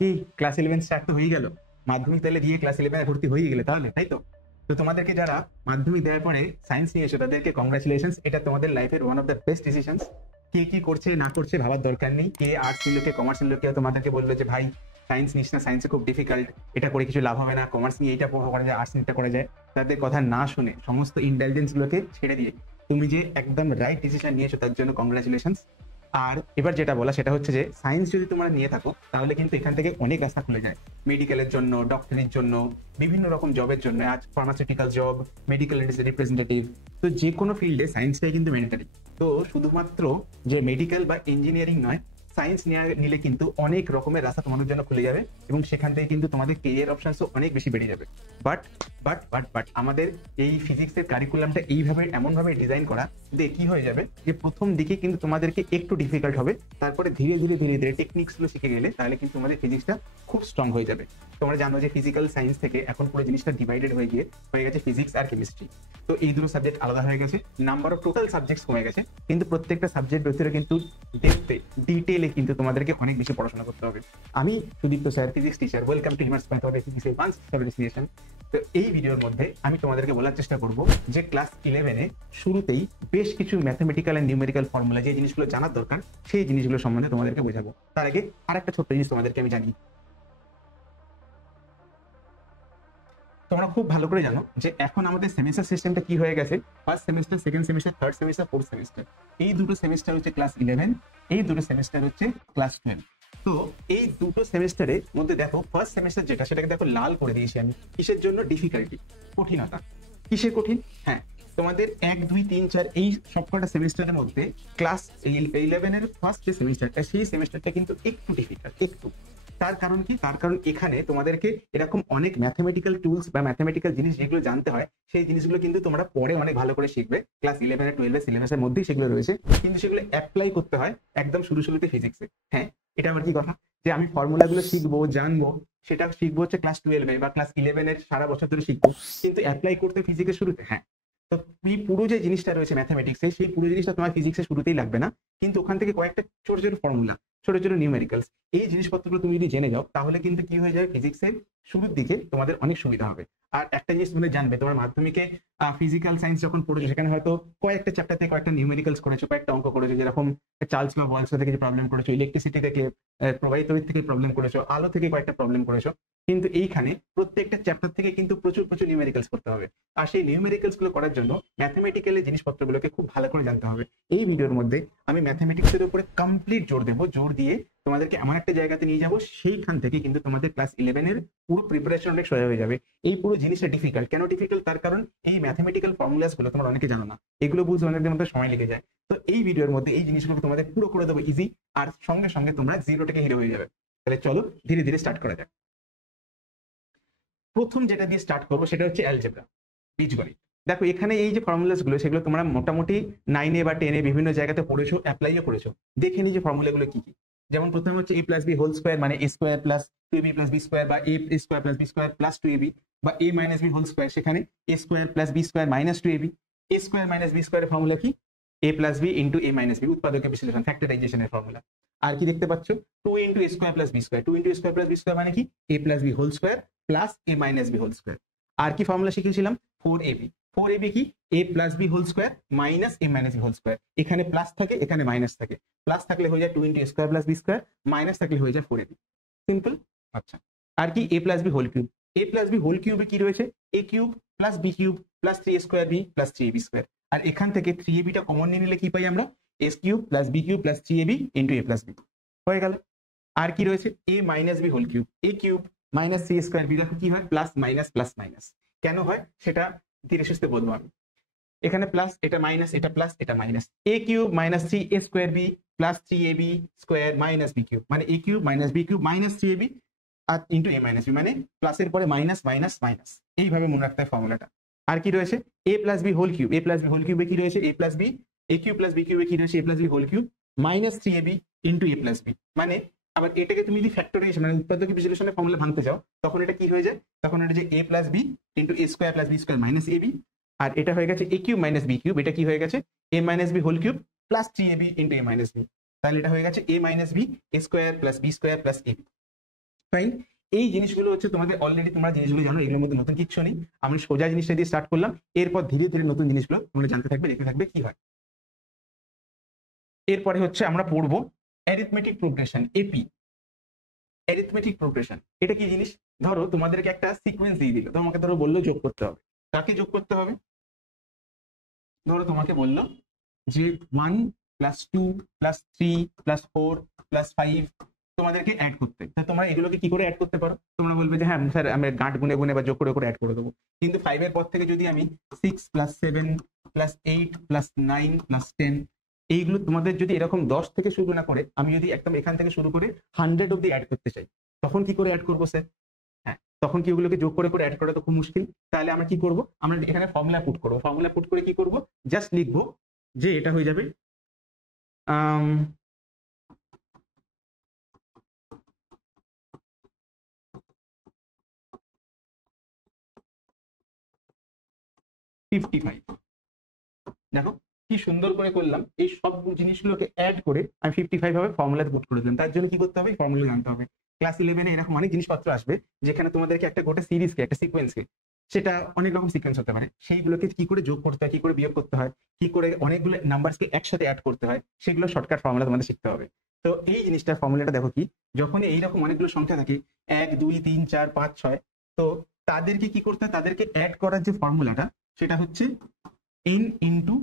কি class 11 start তো হয়ে গেল। মাধ্যমিক তাহলে দিয়ে ক্লাস 11 ভর্তি হয়ে গেলে তাহলে, তাই তো? তো তোমাদেরকে যারা মাধ্যমিক দেওয়ার পরে সায়েন্স নিয়ে এসো তাদেরকে কংগ্রাচুলেশনস, এটা তোমাদের লাইফের one of the best decisions. কে কি করছে না করছে ভাবার দরকার নেই। কে আর্টস নিল কে কমার্স নিল, কেউ তোমাদেরকে বললো যে ভাই সায়েন্স নিস না, সায়েন্সে খুব ডিফিকাল্ট, এটা করে কিছু লাভ হবে না, কমার্স নিয়ে এটা করা যায়, আর্টস নিয়ে এটা করা যায়, তাদের কথা না শুনে সমস্ত ইন্টেলিজেন্স গুলোকে ছেড়ে দিয়ে তুমি যে একদম রাইট ডিসিশন নিয়েছো তার জন্য কংগ্রাচুলেশনস। আর এবার যেটা বলা সেটা হচ্ছে যে সায়েন্স যদি তোমরা নিয়ে থাকো তাহলে কিন্তু এখান থেকে অনেক রাস্তা খুলে যায়, মেডিকেলের জন্য, ডক্টরের জন্য, বিভিন্ন রকম জবের জন্য। আজ ফার্মাসিউটিক্যাল জব, মেডিকেল রিপ্রেজেন্টেটিভ, তো যে কোনো ফিল্ডে সায়েন্সটাই কিন্তু ম্যান্ডেটারি। তো শুধুমাত্র যে মেডিকেল বা ইঞ্জিনিয়ারিং নয়, সায়েন্স নিলে কিন্তু অনেক রকমের রাস্তা তোমাদের জন্য খুলে যাবে এবং সেখান থেকে কিন্তু তোমাদের কেরিয়ার অপশনসও অনেক বেশি বেড়ে যাবে। বাট বাট বাট বাট আমাদের এই ফিজিক্সের কারিকুলামটা এইভাবে এমনভাবে ডিজাইন করা যে কি হয়ে যাবে যে প্রথম দিকে কিন্তু তোমাদেরকে একটু ডিফিকাল্ট হবে, তারপরে ধীরে ধীরে ধীরে ধীরে টেকনিক্স গুলো শিখে গেলে তাহলে কিন্তু তোমাদের ফিজিক্সটা খুব স্ট্রং হয়ে যাবে। তোমরা জানো যে ফিজিক্যাল সায়েন্স থেকে এখন পুরো জিনিসটা ডিভাইডেড হয়ে গেছে ফিজিক্স আর কেমিস্ট্রি। তো এই দুটো সাবজেক্ট আলাদা হয়ে গেছে, নাম্বার অফ টোটাল সাবজেক্টস কমে গেছে, কিন্তু প্রত্যেকটা সাবজেক্ট ভিতরে কিন্তু দেখতে ডিটেইলে কিন্তু তোমাদেরকে অনেক বেশি পড়াশোনা করতে হবে। আমি Sudipta sir, physics teacher, welcome to হিমার্স mathematics advanced destination. তো এই ভিডিওর মধ্যে আমি তোমাদেরকে বলার চেষ্টা করব যে ক্লাস 11-এ শুরুতেই বেশ কিছু ম্যাথমেটিক্যাল এন্ড নিউমেরিক্যাল ফর্মুলা, যে জিনিসগুলো জানার দরকার সেই জিনিসগুলো সম্বন্ধে তোমাদেরকে বোঝাবো। তার আগে আরেকটা ছোট্ট জিনিস তোমাদেরকে আমি জানি, তোমরা খুব ভালো করে জানো যে এখন আমাদের সেমিস্টার সিস্টেমটা কি হয়ে গেছে। First semester, second semester, third semester, fourth semester, এই দুটো সেমিস্টার হচ্ছে ক্লাস 11, এই দুটো সেমিস্টার হচ্ছে ক্লাস 12। তো এই দুটো সেমিস্টারের মধ্যে দেখো ফার্স্ট সেমিস্টার যেটা, সেটাকে দেখো লাল করে দিয়েছি আমি। কিসের জন্য? ডিফিকাল্টি, কঠিনতা। কিসের কঠিন? হ্যাঁ, তোমাদের 1, 2, 3, 4 এই সবকটা সেমিস্টারের মধ্যে ক্লাস 11-এর ফার্স্ট যে সেমিস্টারটা, সেই সেমিস্টারটা কিন্তু একটু ডিফিকাল্ট, একটু। তার কারণ কি? তার কারণ এখানে তোমাদেরকে এরকম অনেক ম্যাথমেটিক্যাল টুলস বা ম্যাথমেটিক্যাল জিনিস যেগুলো জানতে হয়, সেই জিনিসগুলো কিন্তু তোমরা পরে অনেক ভালো করে শিখবে। ক্লাস 11 আর 12 সিলেবাসের মধ্যেই সেগুলো রয়েছে, কিন্তু সেগুলো অ্যাপ্লাই করতে হয় একদম শুরুতে ফিজিক্সে। হ্যাঁ, এটা আমার কি কথা যে আমি ফর্মুলাগুলো শিখবো, জানবো, সেটা শিখবো হচ্ছে ক্লাস 12-এ বা ক্লাস 11-এর সারা বছর ধরে শিখবো, কিন্তু অ্যাপ্লাই করতে ফিজিক্সের শুরুতে। হ্যাঁ, তো এই পুরো যে জিনিসটা রয়েছে ম্যাথমেটিক্সে, সেই পুরো জিনিসটা তোমার ফিজিক্সের শুরুতেই লাগবে না, কিন্তু ওখান থেকে কয়েকটা ছোট ছোট ফর্মুলা, ছোট ছোট নিউমেরিক্যালস, এই জিনিসপত্রগুলো তুমি যদি জেনে যাও তাহলে কিন্তু কি হয়ে যাবে, ফিজিক্সের শুরুর দিকে তোমাদের অনেক সুবিধা হবে। আর একটা জিনিস তুমি জানবে, তোমার মাধ্যমিকে ফিজিক্যাল সায়েন্স যখন পড়েছো সেখানে হয়তো কয়েকটা চ্যাপ্টার থেকে কয়েকটা নিউমেরিক্যালস করেছো, কয়েকটা অঙ্ক করেছো, যেরকম চার্লস বা বলস থেকে যে প্রবলেম করেছো, ইলেকট্রিসিটি থেকে, প্রবাহিত থেকে প্রবলেম করেছো, আলো থেকে কয়েকটা প্রবলেম করেছো, কিন্তু এইখানে প্রত্যেকটা চ্যাপ্টার থেকে কিন্তু প্রচুর প্রচুর নিউমেরিক্যালস করতে হবে। আর সেই নিউমেরিক্যালস গুলো করার জন্য ম্যাথমেটিক্যাল জিনিসপত্রগুলোকে খুব ভালো করে জানতে হবে। এই ভিডিওর মধ্যে আমি ম্যাথমেটিক্সের উপরে কমপ্লিট জোর দেবো, জোর দিয়ে তোমাদেরকে এমন একটা জায়গাতে নিয়ে যাবো, সেইখান থেকে কিন্তু তোমাদের ক্লাস 11-এর পুরো প্রিপারেশন অনেক সোজা হয়ে যাবে। এই পুরো জিনিসটা ডিফিকাল্ট কেন? ডিফিকাল্ট তার কারণ এই ম্যাথমেটিক্যাল ফর্মুলাস গুলো তোমরা অনেকে জানো না, এগুলো বুঝতে অনেকদের মধ্যে সময় লেগে যায়। তো এই ভিডিওর মধ্যে এই জিনিসগুলো তোমাদের পুরো করে দেবো ইজি, আর সঙ্গে সঙ্গে তোমরা জিরো থেকে হিরো হয়ে যাবে। তাহলে চলো ধীরে ধীরে স্টার্ট করা যাক। প্রথম যেটা দিয়ে স্টার্ট করবো সেটা হচ্ছে অ্যালজেব্রা, বীজগণিত। দেখো এখানে এই যে ফর্মুলাস গুলো, সেগুলো তোমরা মোটামুটি 9-এ বা 10-এ বিভিন্ন জায়গাতে পড়েছো, অ্যাপ্লাইও করেছো। দেখে নি যে ফর্মুলাগুলো কি কি। যেমন প্রথমে হচ্ছে a plus B whole square, মানে a square plus 2ab plus B square, বা a square plus B square plus 2ab, বা a minus B whole square, সেখানে a square plus B square minus 2ab। a square minus B স্কোয়ারের formula কি? a plus B into a minus B, উৎপাদকের বিশ্লেষণ, ফ্যাক্টরাইজেশনের formula. আর কি দেখতে পাচ্ছ? 2 into a square plus B square, 2 into a square plus B square মানে কি? a plus B whole square plus a minus B whole square. আর কি ফর্মুলা শিখেছিলাম? 4ab। 4ab কি? a plus B whole square minus a minus B whole square. এখানে plus থাকে, এখানে minus থাকে, প্লাস থাকলে হয়ে যায় 2 into a square plus B square, minus থাকলে হয়ে যায় 4ab। সিম্পল। আচ্ছা, আর কি? a plus B whole cube. a plus B whole কিউবে কি রয়েছে? a cube plus B cube plus 3a square B plus 3ab square. আর এখান থেকে 3ab টা কমন নিয়ে নিলে কি পাই আমরা? s cube plus B cube plus 3ab into a plus B. হয়ে গেল। আর কি রয়েছে? a minus B whole cube, a cube minus 3 square B. দেখো কি হয়? Plus minus plus minus. কেন হয় সেটা ধীরে সুস্থে বলবো আমি। এখানে প্লাস, এটা মাইনাস, এটা প্লাস, এটা minus. a cube minus 3a square B plus 3ab square minus B cube, মানে a cube minus B cube minus 3ab আর ইন্টু a মাইনাস বি, মানে প্লাসের পরে মাইনাস মাইনাস মাইনাস। এইভাবে মনে রাখতে হয় ফর্মুলাটা। আর কি রয়েছে? a plus B whole cube. a plus B whole কিউবে কি রয়েছে? a plus B. a cube plus B কিউবে কি রয়েছে? a plus B whole cube minus 3ab into a plus B. মানে আবার এটাকে তুমি যদি ফ্যাক্টরাইজেশন মানে উৎপাদক বিশ্লেষণের ফর্মুলা ভাঙতে যাও, তখন এটা কি হয়ে যায়? তখন এটা যে a plus B into a square plus B square minus ab। আর এটা হয়ে গেছে a cube minus B cube, এটা কি হয়ে গেছে? a minus B whole cube plus 3ab into a minus B. তাহলে এটা হয়ে গেছে a minus B, a square plus B square plus ab। Fine. এই জিনিসগুলো হচ্ছে তোমাদের অলরেডি তোমরা জিনিসগুলো জানো, এগুলোর মধ্যে নতুন কিছু নেই। আমি সোজা জিনিসটা দিয়ে স্টার্ট করলাম, এরপর ধীরে ধীরে নতুন জিনিসগুলো তোমরা জানতে থাকবে, দেখতে থাকবে কি হয়। এরপরে হচ্ছে আমরা পড়বো arithmetic progression, AP. Arithmetic progression এটা কি জিনিস? ধরো তোমাদেরকে একটা সিকোয়েন্স দিয়ে দিল, তোমাকে ধরো বললো যোগ করতে হবে। কাকে যোগ করতে হবে? ধরো তোমাকে বললো যে 1 + 2 + 3 + 4 + 5 তোমাদেরকে অ্যাড করতে। তা তোমরা এগুলোকে কি করে অ্যাড করতে পারো? তোমরা বলবে যে হ্যাঁ স্যার আমি গাঁট গুনে গুনে বা যোগ করে করে অ্যাড করে দেবো। কিন্তু 5 এর পর থেকে যদি আমি 6 + 7 + 8 + 9 + 10 এইগুলো তোমাদের যদি এরকম 10 থেকে শুরু না করে আমি যদি একদম এখান থেকে শুরু করে 100 অব্দি অ্যাড করতে চাই, তখন কি করে অ্যাড করবো স্যার? হ্যাঁ, তখন কি ওগুলোকে যোগ করে করে অ্যাড করা তো খুব মুশকিল। তাহলে আমরা কি করব? আমরা এখানে ফর্মুলা পুট করবো। ফর্মুলা পুট করে কি করব? জাস্ট লিখবো যে এটা হয়ে যাবে 55। দেখো কি সুন্দর করে করলাম, এই সব জিনিসগুলোকে অ্যাড করে আমি 55 ভাবে ফর্মুলাতে পুট করে দিলাম। তার জন্য কি করতে হবে? ফর্মুলা জানতে হবে। ক্লাস 11 এরকম অনেক জিনিসপত্র আসবে যেখানে তোমাদেরকে একটা গোটা সিরিজকে, একটা সিকোয়েন্সকে, সেটা অনেক রকম সিকোয়েন্স হতে পারে, সেইগুলোকে কি করে যোগ করতে হয়, কি করে বিয়োগ করতে হয়, কি করে অনেকগুলো নাম্বারসকে একসাথে অ্যাড করতে হয়, সেগুলো শর্টকাট ফর্মুলা তোমাদের শিখতে হবে। তো এই জিনিসটা, ফর্মুলাটা দেখো কি, যখন এইরকম অনেকগুলো সংখ্যা থাকে 1 2 3 4 5 6, তো তাদেরকে কি করতে হয়? তাদেরকে অ্যাড করার যে ফর্মুলাটা সেটা হচ্ছে n into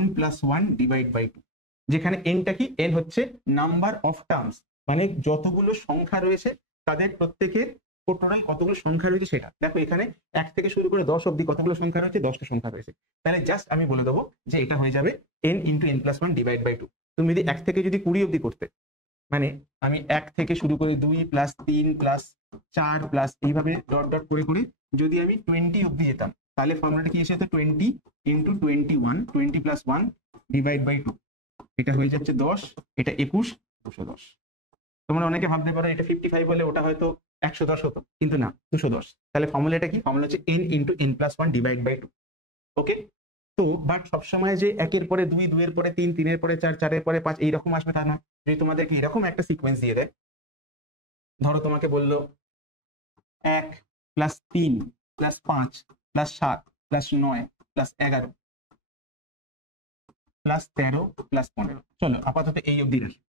n plus 1 divide by 2। যেখানে nটা কি? n হচ্ছে নাম্বার অফ টার্মস, মানে যতগুলো সংখ্যা রয়েছে তাদের প্রত্যেকের টোটাল কতগুলো সংখ্যা রয়েছে সেটা। দেখো এখানে 1 থেকে শুরু করে 10 অব্দি কতগুলো সংখ্যা রয়েছে? 10টা সংখ্যা রয়েছে। তাহলে জাস্ট আমি বলে দেবো যে এটা হয়ে যাবে n into n plus 1 divide by 2। তুমি যদি 1 থেকে যদি 20 অব্দি করতে, মানে আমি 1 থেকে শুরু করে 2 প্লাস 3 প্লাস 4 প্লাস এইভাবে ডট ডট করে করে যদি আমি 20 অব্দি যেতাম, তাহলে ফর্মুলাটা কি এসে যেত? 20 ইন্টু 21, 20 প্লাস 1 ডিভাইড বাই 2। এটা হয়ে যাচ্ছে 10, এটা 21, 210। তোমরা অনেকে ভাবতে পারো এটা 55 হলে ওটা হয়তো 110 হতো, কিন্তু না, 210। তাহলে ফর্মুলাটা কি? ফর্মুলা হচ্ছে n into n plus 1 divide by 2। Okay. তো বাট সবসময় যে 1 এর পরে 2, 2 এর পরে 3, 3 এর পরে 4, 4 এর পরে 5 এইরকম আসবে তা না। যদি তোমাদেরকে এরকম একটা সিকোয়েন্স দিয়ে দেয়, ধরো তোমাকে বললো 1 plus 3 plus 5 plus 7 plus 9 plus 11 plus 13 plus 15। চলো আপাতত এই অবধি রাখি।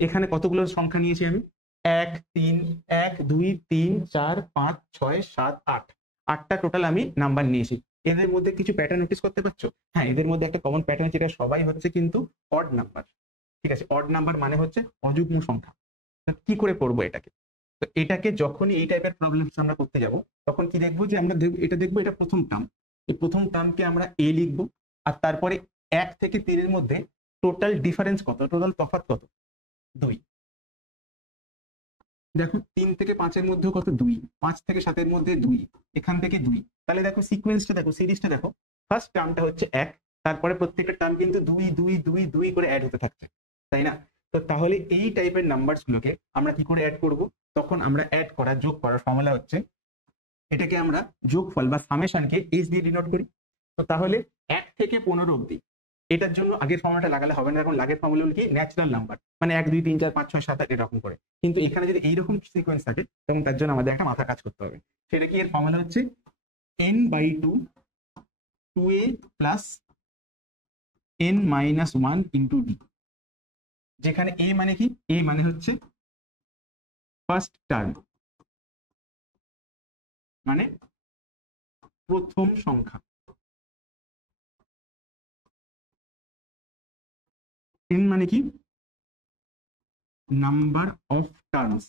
এখানে কতগুলো সংখ্যা নিয়েছি আমি? 1 3 1 2 3 4 5 6 7 8, 8টা টোটাল আমি নাম্বার নিয়েছি। এদের মধ্যে কিছু প্যাটার্ন নোটিস করতে পারছো? হ্যাঁ, এদের মধ্যে একটা কমন প্যাটার্ন, যেটা সবাই হচ্ছে কিন্তু অড নাম্বার। ঠিক আছে, অড নাম্বার মানে হচ্ছে অযুগ্ম সংখ্যা। কি করে করবো এটাকে? তো এটাকে যখনই এই টাইপের প্রবলেম আমরা করতে যাব, তখন কি দেখবো? যে আমরা এটা দেখবো, এটা প্রথম টার্ম, এই প্রথম টার্মকে আমরা এ লিখবো, আর তারপরে 1 থেকে 3 এর মধ্যে টোটাল ডিফারেন্স কত, টোটাল তফাৎ কত? 2। দেখো 3 থেকে 5 এর মধ্যে কত? 2। 5 থেকে 7 এর মধ্যে 2, এখান থেকে 2। তাহলে দেখো সিকোয়েন্সটা দেখো, সিরিজটা দেখো। ফার্স্ট টার্মটা হচ্ছে 1, তারপরে প্রত্যেকটা টার্ম কিন্তু 2 2 2 2 করে অ্যাড হতে থাকছে, তাই না? তো তাহলে এই টাইপের নাম্বারস গুলোকে আমরা কি করে অ্যাড করব? তখন আমরা অ্যাড করা, যোগ করার ফর্মুলা হচ্ছে, এটাকে আমরা যোগফল বা সামেশনকে এস দিয়ে ডিনোট করি। তো তাহলে 1 থেকে 15 অবধি, এটার জন্য আগের ফর্মুলাটা লাগালে হবে না, এখন আগের ফর্মুলা হলো কি? ন্যাচারাল নাম্বার, মানে 1 2 3 4 5 6 7 8 এরকম করে। কিন্তু এখানে যদি এইরকম সিকোয়েন্স থাকে, তখন তার জন্য আমাদের একটা মাথা কাজ করতে হবে। সেটা কি? এর ফর্মুলা হচ্ছে n/2 2a plus n-1 into d। যেখানে a মানে কি? a মানে হচ্ছে ফার্স্ট টার্ম, মানে প্রথম সংখ্যা। n মানে কি? নাম্বার অফ টার্মস,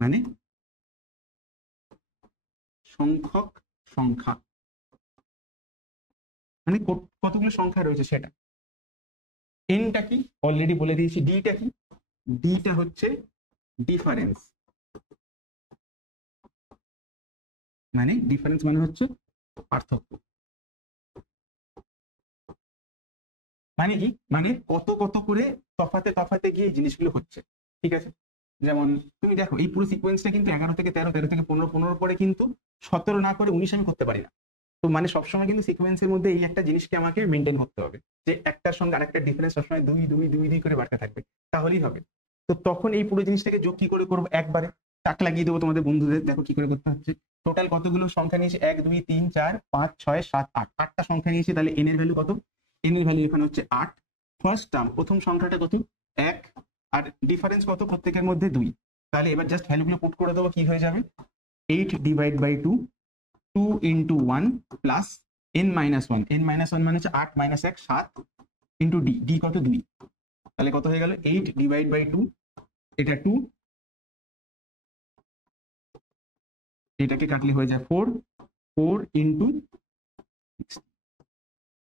মানে সংখ্যক সংখ্যা, মানে কতগুলো সংখ্যা রয়েছে সেটা। এনটা কি? অলরেডি বলে দিয়েছি। ডিটা কি? ডিটা হচ্ছে ডিফারেন্স, মানে ডিফারেন্স মানে হচ্ছে পার্থক্য। মানে কি? মানে কত কত করে তফাতে তফাতে গিয়ে এই জিনিসগুলো হচ্ছে। ঠিক আছে, যেমন তুমি দেখো এই পুরো সিকোয়েন্সটা কিন্তু 11 থেকে 13, 13 থেকে 15, 15 পরে কিন্তু 17 না করে 19 আমি করতে পারি না। তো মানে সবসময় কিন্তু সিকোয়েন্সের মধ্যে এই একটা জিনিসকে আমাকে মেনটেন করতে হবে, যে একটার সঙ্গে আরেকটা ডিফারেন্স সবসময় 2 2 2 2 করে বাড়তে থাকবে, তাহলেই হবে। তো তখন এই পুরো জিনিসটাকে যোগ কি করে করবো, একবারে টাক লাগিয়ে দেবো তোমাদের বন্ধুদের। দেখো কি করে করতে হচ্ছে। টোটাল কতগুলো সংখ্যা নিয়েছি, 1 2 3 4 5 6 7 8, 8টা সংখ্যা নিয়েছি। তাহলে এন এর ভ্যালু কত, এন এর ভ্যালু এখানে হচ্ছে 8। ফার্স্ট টার্ম প্রথম সংখ্যাটা কত, 1, আর ডিফারেন্স কত প্রত্যেকের মধ্যে 2। তাহলে এবার জাস্ট ভ্যালুগুলো পুট করে দেবো, কি হয়ে যাবে 8 divide by 2, 2 into 1 plus n minus 1, n minus 1 মানে হচ্ছে 8 মাইনাস 1 7 ইন্টু ডি, ডি কত 2। তাহলে কত হয়ে গেল 8 ডিভাইড বাই 2, এটা 2, এটাকে কাটলে হয়ে যায় 4, 4 ইন্টু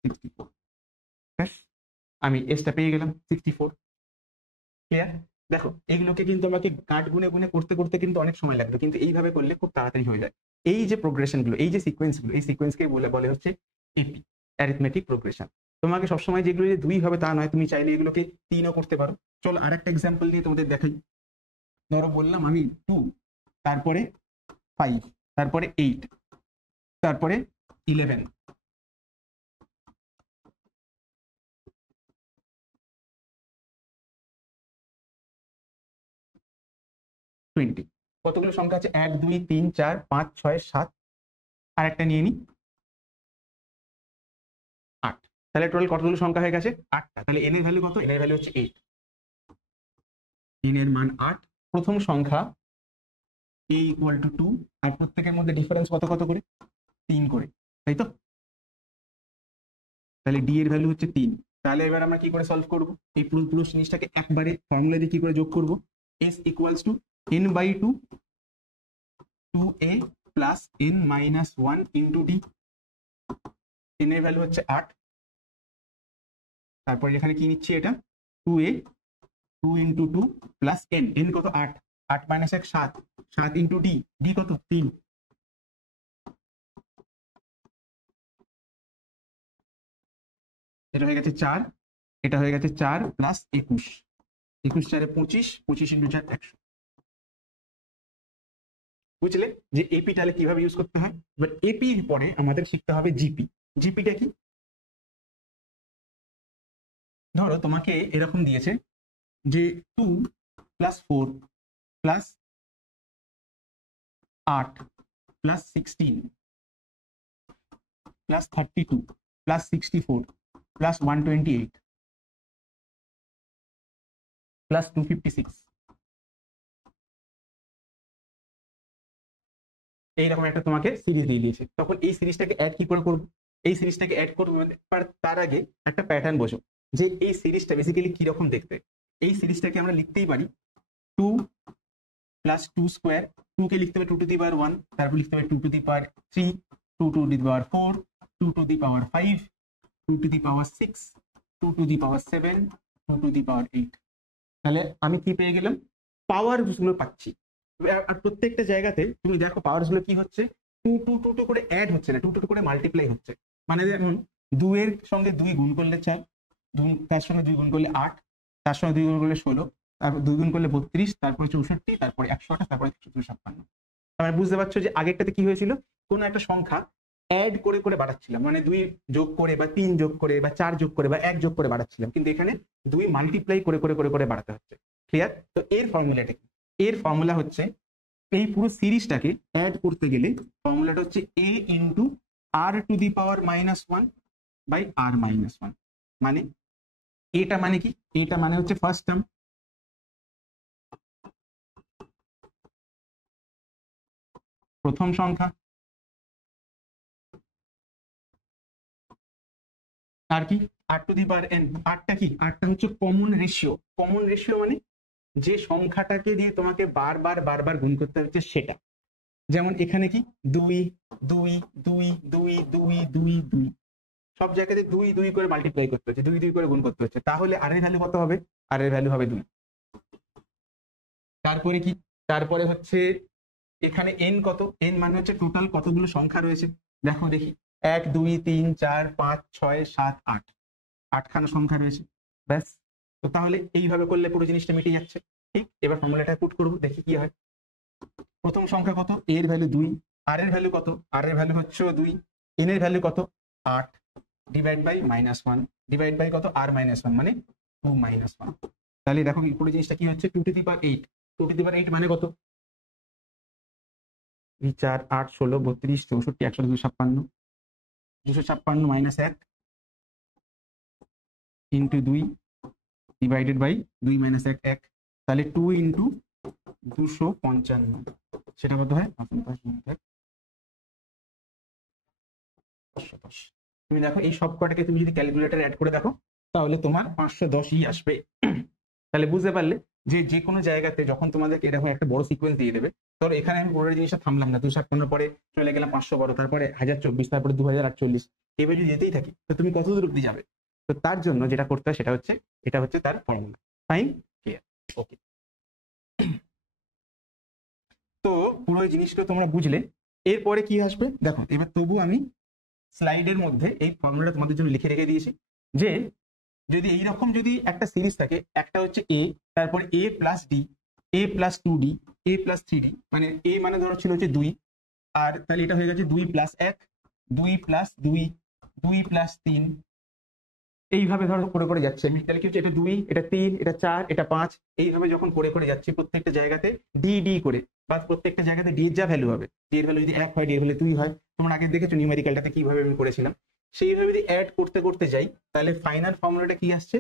64। ব্যাস, আমি এসটা পেয়ে গেলাম 64। ক্লিয়ার? দেখো এগুলোকে কিন্তু আমাকে কাট গুনে গুনে করতে করতে কিন্তু অনেক সময় লাগবে, কিন্তু এইভাবে করলে খুব তাড়াতাড়ি হয়ে যায়। এই যে প্রোগ্রেশন গুলো, এই যে সিকোয়েন্স গুলো, এই সিকোয়েন্সকে বলে হচ্ছে এপি, অ্যারিথমেটিক প্রোগ্রেশন। তোমাকে সবসময় যেগুলো যে 2 হবে তা নয়, তুমি চাইলে এগুলোকে 3ও করতে পারো। চলো আরেকটা এক্সাম্পল দিয়ে তোমাদের দেখাই। ধরো বললাম আমি 2, তারপরে 5, তারপরে 8, তারপরে 11, কতগুলো সংখ্যা আছে, 1 2 3 4 5 6 7, আর একটা নিয়ে নি 8। তাহলে টোটাল কতগুলো সংখ্যা হয়ে গেছে, 8টা। তাহলে এন এর ভ্যালু কত, এন এর ভ্যালু হচ্ছে 8, এন এর মান 8। প্রথম সংখ্যা a ইকুয়াল টু 2, আর প্রত্যেকের মধ্যে ডিফারেন্স কত কত করে, 3 করে, তাই তো? তাহলে ডি এর ভ্যালু হচ্ছে 3। তাহলে এবার আমরা কি করে সলভ করব, এই পুরো পুরো জিনিসটাকে একবারে ফর্মুলা দিয়ে কি করে যোগ করব, s equals to n by 2, 2a plus n minus 1 into D. n এর ভ্যালু হচ্ছে 8, তারপর এখানে কি নিচ্ছি, এটা 2a, 2 into 2 plus n, n কত 8, 8 মাইনাস 1 7, 7 ইন্টু ডি, ডি কত 3। এটা হয়ে গেছে 4, এটা হয়ে গেছে 4 প্লাস 21, 21 4 25, 25 ইন্টু 4 100। বুঝলে যে এপি তাহলে কিভাবে ইউজ করতে হয়। এবার এপি পরে আমাদের শিখতে হবে জিপি। জিপিটা কি, ধরো তোমাকে এরকম দিয়েছে যে 2 plus 4 plus 8 plus 16 plus 32 plus 64 plus 128 plus 256, এইরকম একটা তোমাকে সিরিজ দিয়ে দিয়েছে। তখন এই সিরিজটাকে অ্যাড কি করে করবো, এই সিরিজটাকে অ্যাড করবো, তার আগে একটা প্যাটার্ন বোঝো যে এই সিরিজটা বেসিক্যালি কিরকম দেখতে। এই সিরিজটাকে আমরা লিখতেই পারি 2 প্লাস 2 স্কোয়ার, 2 কে লিখতে হবে 2 টু দি পাওয়ার 1, তারপর লিখতে হবে 2 to the power 3, 2 to the power 4, 2 to the power 5, 2 to the power 6, 2 to the power 7, 2 to the power 8। তাহলে আমি কি পেয়ে গেলাম, পাওয়ার গুলো পাচ্ছি। আর প্রত্যেকটা জায়গাতে তুমি দেখো পাওয়ার গুলো কি হচ্ছে, 2 2 2 2 করে অ্যাড হচ্ছে না, 2 2 করে মাল্টিপ্লাই হচ্ছে। মানে যেমন 2 এর সঙ্গে 2 গুণ করলে 4, তার সঙ্গে 2 গুণ করলে 8, তার সঙ্গে 2 গুণ করলে 16, তারপর 2 গুণ করলে 32, তারপরে 64, তারপরে 128, তারপরে 156। মানে বুঝতে পারছো যে আগেরটাতে কি হয়েছিল, কোনো একটা সংখ্যা অ্যাড করে করে বাড়াচ্ছিলাম, মানে 2 যোগ করে বা 3 যোগ করে বা 4 যোগ করে বা 1 যোগ করে বাড়াচ্ছিলাম, কিন্তু এখানে 2 মাল্টিপ্লাই করে করে করে করে বাড়াতে হচ্ছে। ক্লিয়ার? তো এর ফর্মুলাটা কি, এর ফর্মুলা হচ্ছে এই পুরো সিরিজটাকে অ্যাড করতে গেলে ফর্মুলাটা হচ্ছে a into R to the power minus 1 by R minus 1। মানে এটা মানে কি, এটা মানে হচ্ছে ফার্স্ট টার্ম, প্রথম সংখ্যা, আর কি আর টু দি পাওয়ার n। আরটা কি, আরটা হচ্ছে কমন রেশিও। কমন রেশিও মানে যে সংখ্যাটাকে দিয়ে তোমাকে বারবার বারবার গুণ করতে হচ্ছে সেটা। যেমন এখানে কি 2 2 2 2 2 2 2, সব জায়গাতে 2 2 করে মাল্টিপ্লাই করতে হচ্ছে, 2 2 করে গুণ করতে হচ্ছে। তাহলে আর এর ভ্যালু কত হবে, আর এর ভ্যালু হবে 2। তারপরে কি, তারপরে হচ্ছে এখানে n কত, n মানে হচ্ছে টোটাল কতগুলো সংখ্যা রয়েছে। দেখো দেখি 1 2 3 4 5 6 7 8, 8খানা সংখ্যা রয়েছে। ব্যাস, তো তাহলে এইভাবে করলে পুরো জিনিসটা মিটে যাচ্ছে। ঠিক, এবার ফর্মুলাটা পুট করবো, দেখি কি হয়। প্রথম সংখ্যা কত, এর ভ্যালু 2, আর এর ভ্যালু কত, আর এর ভ্যালু হচ্ছে 2, n এর ভ্যালু কত 8, ডিভাইড বাই -1, ডিভাইড বাই কত আর -1 মানে 2 - 1। তাহলে দেখো এই পুরো জিনিসটা কি হচ্ছে 2^8। 2^8 মানে কত? 2 4 8 16 32 64 100 256 256 minus 1 into 2 divided by 2 minus 1 1। তাহলে 2 ইন্টু 255, সেটা কত হয়? 510। তুমি দেখো এই সব কটাকে তুমি যদি ক্যালকুলেটর অ্যাড করে দেখো তাহলে তোমার 510ই আসবে। তাহলে বুঝতে পারলে যে যে কোনো জায়গাতে যখন তোমাদেরকে এরকম একটা বড় সিকোয়েন্স দিয়ে দেবে, ধরো এখানে আমি পুরো জিনিসটা থামলাম না, 256 পরে চলে গেলাম 512, তারপরে 1024, তারপরে 2048, এভাবে যদি যেতেই থাকি তো তুমি কত দূর অব্দি যাবে? তো তার জন্য যেটা করতে হয় সেটা হচ্ছে, এটা হচ্ছে তার ফর্মুলা। ফাইন, ক্লিয়ার, ওকে। তো পুরো জিনিসটা তোমরা বুঝলে। এরপরে কি আসবে দেখো, এবার তবু আমি স্লাইডের মধ্যে এই ফর্মুলাটা তোমাদের জন্য লিখে রেখে দিয়েছি যে যদি এইরকম যদি একটা সিরিজ থাকে, একটা হচ্ছে এ, তারপর এ প্লাস ডি, এ প্লাস 2d, এ প্লাস 3d, মানে এ মানে ধরো ছিল হচ্ছে 2, আর তাহলে এটা হয়ে গেছে 2 প্লাস 1, 2 প্লাস 2, 2 প্লাস 3, এইভাবে ধরো করে করে যাচ্ছে। আমি তাহলে কি হচ্ছে, এটা 2, এটা 3, এটা 4, এটা 5, এইভাবে যখন করে করে যাচ্ছি প্রত্যেকটা জায়গাতে ডি ডি করে, বা প্রত্যেকটা জায়গাতে ডি এর যা ভ্যালু হবে, ডি এর ভ্যালু যদি 1 হয়, ডি এর ভ্যালু 2 হয়, তোমরা আগে দেখেছো নিউমেরিক্যালটাতে কিভাবে আমি করেছিলাম, সেইভাবে যদি অ্যাড করতে করতে যাই তাহলে ফাইনাল ফর্মুলাটা কি আসছে?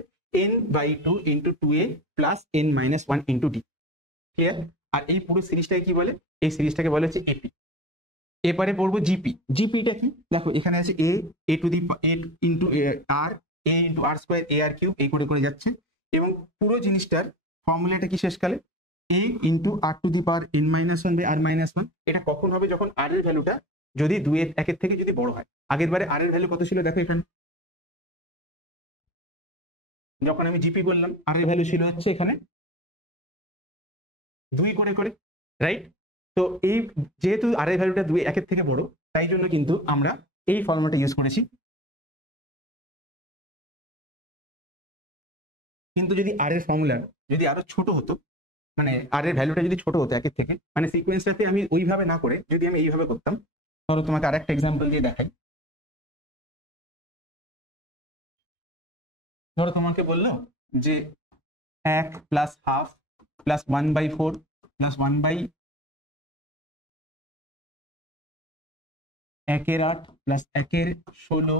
n/2 into 2a plus n-1 into D. Clear? আর এই পুরো সিরিজটাকে কি বলে? এই সিরিজটাকে বলে হচ্ছে এপি। এবারে পড়বো জিপি। জিপিটা কি দেখো, এখানে আছে A to the A into R, A into R square, A R cube, এই করে করে যাচ্ছে। এবং পুরো জিনিসটার ফর্মুলাটা কি শেষকালে? A into R to the power n-1 by r-1। এটা কখন হবে? যখন আর এর ভ্যালুটা যদি 2-1 থেকে যদি বড় হয়। আগের বারে আর এর ভ্যালু কত ছিল দেখো এখানে, যখন আমি জিপি বললাম আর এর ভ্যালু ছিল হচ্ছে এখানে 2 করে করে, রাইট? তো এই যেহেতু আর এর ভ্যালুটা 2-1 থেকে বড়, তাই জন্য কিন্তু আমরা এই ফর্মুলাটা ইউজ করেছি। কিন্তু যদি আর এর ফর্মুলা যদি আরো ছোট হতো, মানে আর এর ভ্যালুটা যদি ছোট হতো 1 থেকে, মানে সিকোয়েন্সটাতে আমি ওইভাবে না করে যদি আমি এইভাবে করতাম, ধরো তোমাকে আরেকটা এক্সাম্পল দিয়ে দেখাই। ধরো তোমাকে বললো যে 1 plus half plus 1/4 plus 1/1 plus 1/16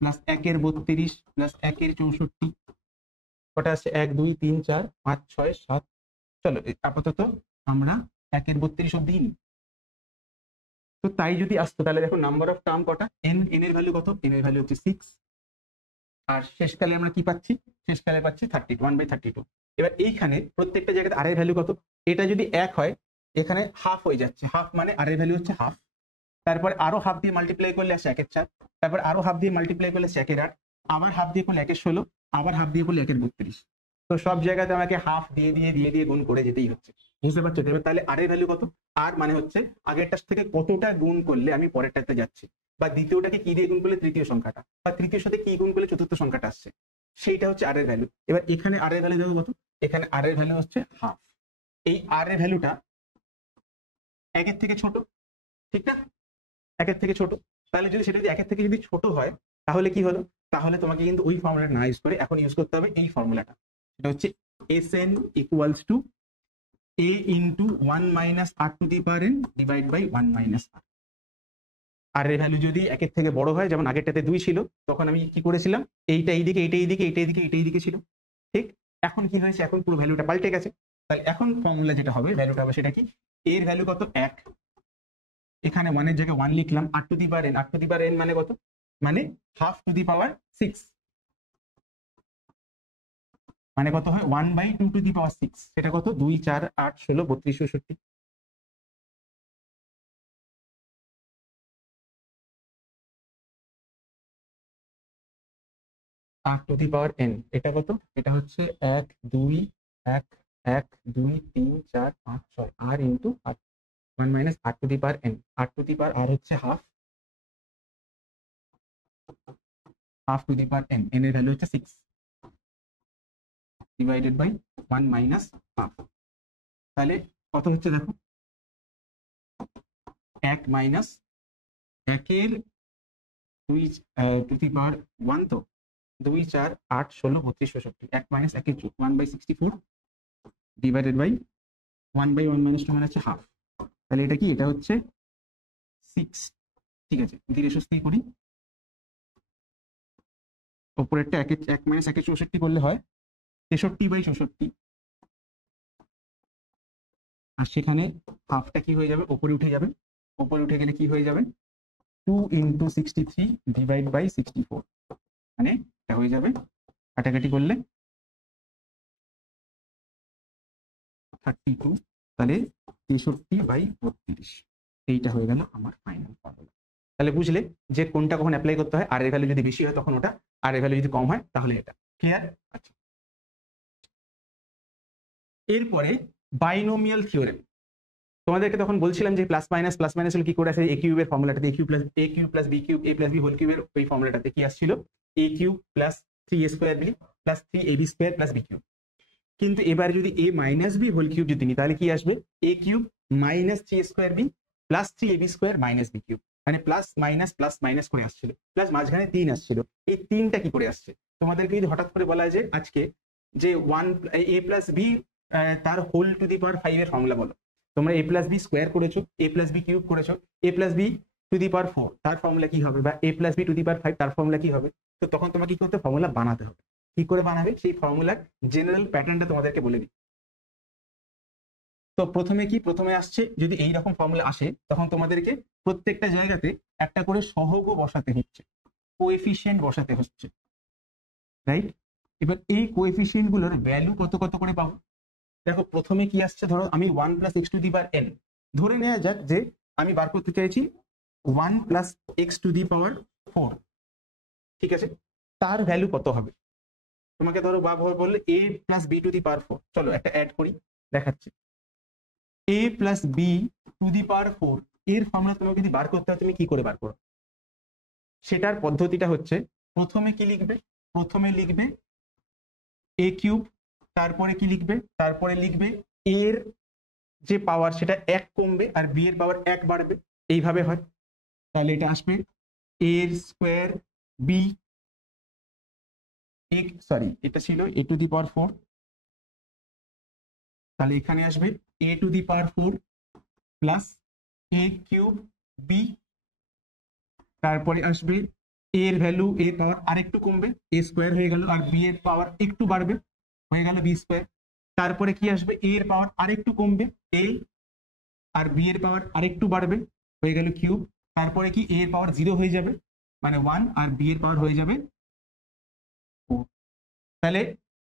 plus 1/32 plus 1/64, কটা আছে? 1 2 3 4 5 6 7। চলো আপাতত আমরা 1/32 অব্দি নিই। তো তাই যদি আসতো তাহলে দেখো নাম্বার অফ টার্ম কটা? এন, এন এর ভ্যালু কত? এন এর ভ্যালু হচ্ছে 6। আর শেষকালে আমরা কি পাচ্ছি? শেষকালে পাচ্ছি 1/32। এবার এইখানে প্রত্যেকটা জায়গাতে আর এর ভ্যালু কত? এটা যদি 1 হয়, এখানে হাফ হয়ে যাচ্ছে, হাফ মানে আর এর ভ্যালু হচ্ছে হাফ। তারপরে আরো হাফ দিয়ে মাল্টিপ্লাই করলে আসে 1/4, তারপর আরো হাফ দিয়ে মাল্টিপ্লাই করলে আসে 1/8, আবার হাফ দিয়ে করলে 1/16, আবার হাফ দিয়ে করলে 1/32। তো সব জায়গাতে আমাকে হাফ দিয়ে দিয়ে দিয়ে দিয়ে গুণ করে যেতেই হচ্ছে। বুঝতে পারছো? এবার তাহলে আর এর ভ্যালু কত? আর মানে হচ্ছে আগেরটার থেকে কতটা গুণ করলে আমি পরেরটাতে যাচ্ছি, বা দ্বিতীয়টাকে কি দিয়ে গুণ করলে তৃতীয় সংখ্যাটা, বা তৃতীয় সাথে কি গুণ করলে চতুর্থ সংখ্যাটা আসছে, সেইটা হচ্ছে আর এর ভ্যালু। এবার এখানে আর এর ভ্যালু দেখো কত, এখানে আর এর ভ্যালু হচ্ছে হাফ। এই আর এর ভ্যালুটা 1 থেকে ছোট, ঠিক না? 1 থেকে ছোট। তাহলে যদি সেটা যদি 1 থেকে যদি ছোট হয় তাহলে কি হলো? তাহলে তোমাকে কিন্তু ওই ফর্মুলাটা না ইউজ করে এখন ইউজ করতে হবে এই ফর্মুলাটা। এটা হচ্ছে Sn equals to a into 1 minus R to the power n divide by 1 minus R. আর এর ভ্যালু যদি 1 থেকে বড় হয়, যেমন আগেরটাতে 2 ছিল, তখন আমি কি করেছিলাম? এইটা এইদিকে, এইটা এইদিকে, এইটা এইদিকে, এইটা এইদিকে ছিল, ঠিক? এখন কি হয়েছে? এখন পুরো ভ্যালুটা পাল্টে গেছে। তাহলে এখন ফর্মুলা যেটা হবে, ভ্যালুটা হবে সেটা কি? এর ভ্যালু কত? 1। এখানে 1 এর জায়গায় 1 লিখলাম, R to the power n, R to the power n মানে কত? মানে হাফ টু দি পাওয়ার 6, মানে কত হয়? 1/2 টু দি পাওয়ার 6। সেটা কত? 2 4 8 16 32 64, আর টু দি পাওয়ার n। এটা কত? এটা হচ্ছে 1 2 1 1 2 3 4 5 6 R into R 1 minus R to the power n। R to the power R হচ্ছে half, half to the power n, n এর ভ্যালু হচ্ছে 6 ডিভাইডেড বাই 1 মাইনাস হাফ। তাহলে কত হচ্ছে দেখো? 1 মাইনাস 1 এর 2 টু দি পাওয়ার 1, তো 2 4 8 16 32 64, 1 মাইনাস 1 এর কিউব 1/64 ডিভাইডেড বাই 1/1 - 2 মানে হচ্ছে হাফ। তাহলে এটা কি, এটা হচ্ছে 6। ঠিক আছে, ধীরে সুস্থে করি। উপরেরটা 1 মাইনাস 1 64 করলে হয় 63/64, আর সেখানে হাফটা কি হয়ে যাবে, উপরে উঠে যাবে। উপরে উঠে গেলে কি হয়ে যাবে, 2 × 63 ডিভাইড বাই 64, মানে এটা হয়ে যাবে কাটাকাটি করলে 32, তাহলে 63/32। এইটা হয়ে গেল আমার ফাইনাল ফর্মুলা। তাহলে বুঝলে যে কোনটা কখন অ্যাপ্লাই করতে হয়, আর এর ভ্যালু যদি বেশি হয় তখন ওটা, আর এর ভ্যালু যদি কম হয় তাহলে এটা। ক্লিয়ার? আচ্ছা, এরপরে বাইনোমিয়াল থিওরেম। তোমাদেরকে তখন বলছিলাম যে প্লাস মাইনাস হলে কি করে আসে, এ কিউবের ফর্মুলাটাতে A cube plus B cube A plus B whole কিউবের ওই ফর্মুলাটাতে কি আসছিল, A cube plus 3a square B plus 3ab square plus B cube. কিন্তু এবার যদি a minus B whole cube যদি নিই তাহলে কি আসবে, A cube minus 3a square B plus 3ab square minus B cube, মানে প্লাস মাইনাস করে আসছিল, প্লাস মাঝখানে 3 আসছিল। এই 3টা কি করে আসছে, তোমাদেরকে যদি হঠাৎ করে বলা হয় যে আজকে যে 1 a প্লাস বি তার হোল টু দি পাওয়ার 5 এর ফর্মুলা বলো, তোমরা a প্লাস বি স্কোয়ার করেছো, a প্লাস বি কিউব করেছো, a plus B to the power 4 তার ফর্মুলা কি হবে, বা a plus B to the power 5 তার ফর্মুলা কি হবে। তো তখন তোমাকে কি করতে, ফর্মুলা বানাতে হবে। কি করে বানাবে, সেই ফর্মুলার জেনারেল প্যাটার্নটা তোমাদেরকে বলে দিই। তো প্রথমে আসছে, যদি এইরকম ফর্মুলা আসে তখন তোমাদেরকে প্রত্যেকটা জায়গাতে একটা করে সহগ বসাতে হচ্ছে, কোএফিসিয়েন্ট বসাতে হচ্ছে, রাইট। এবার এই কোএফিসিয়েন্ট গুলোর ভ্যালু কত কত করে পাবো। দেখো প্রথমে কি আসছে, ধরো আমি 1 + x two the power n, ধরে নেওয়া যাক যে আমি বার করতে চাইছি 1 + x টু দি পাওয়ার 4। ঠিক আছে, তার ভ্যালু কত হবে, তোমাকে ধরো বা বললে a + b to the power 4। চলো একটা অ্যাড করি, দেখাচ্ছি। a + b to the power 4 এর ফর্মুলা তোমাকে যদি বার করতে হয় তুমি কি করে বার করো, সেটার পদ্ধতিটা হচ্ছে, প্রথমে কি লিখবে, প্রথমে লিখবে a কিউব, তারপরে কি লিখবে, তারপরে লিখবে এর যে পাওয়ার সেটা 1 কমবে আর b এর পাওয়ার 1 বাড়বে, এইভাবে হয়। তাহলে এটা আসবে a স্কোয়ার b, সরি এটা ছিল a টু দি পাওয়ার 4, তাহলে এখানে আসবে a two the power 4 plus a cube b, তারপরে আসবে a এর ভ্যালু, a পাওয়ার আরেকটু কমবে, a স্কোয়ার হয়ে গেল, আর b এর পাওয়ার একটু বাড়বে, হয়ে গেল b স্কোয়ার। তারপরে কি আসবে, a এর পাওয়ার আরেকটু কমবে a, আর b এর পাওয়ার আরেকটু বাড়বে, হয়ে গেল কিউব। তারপরে কি a এর পাওয়ার 0 হয়ে যাবে, মানে 1, আর b এর পাওয়ার হয়ে যাবে 4। তাহলে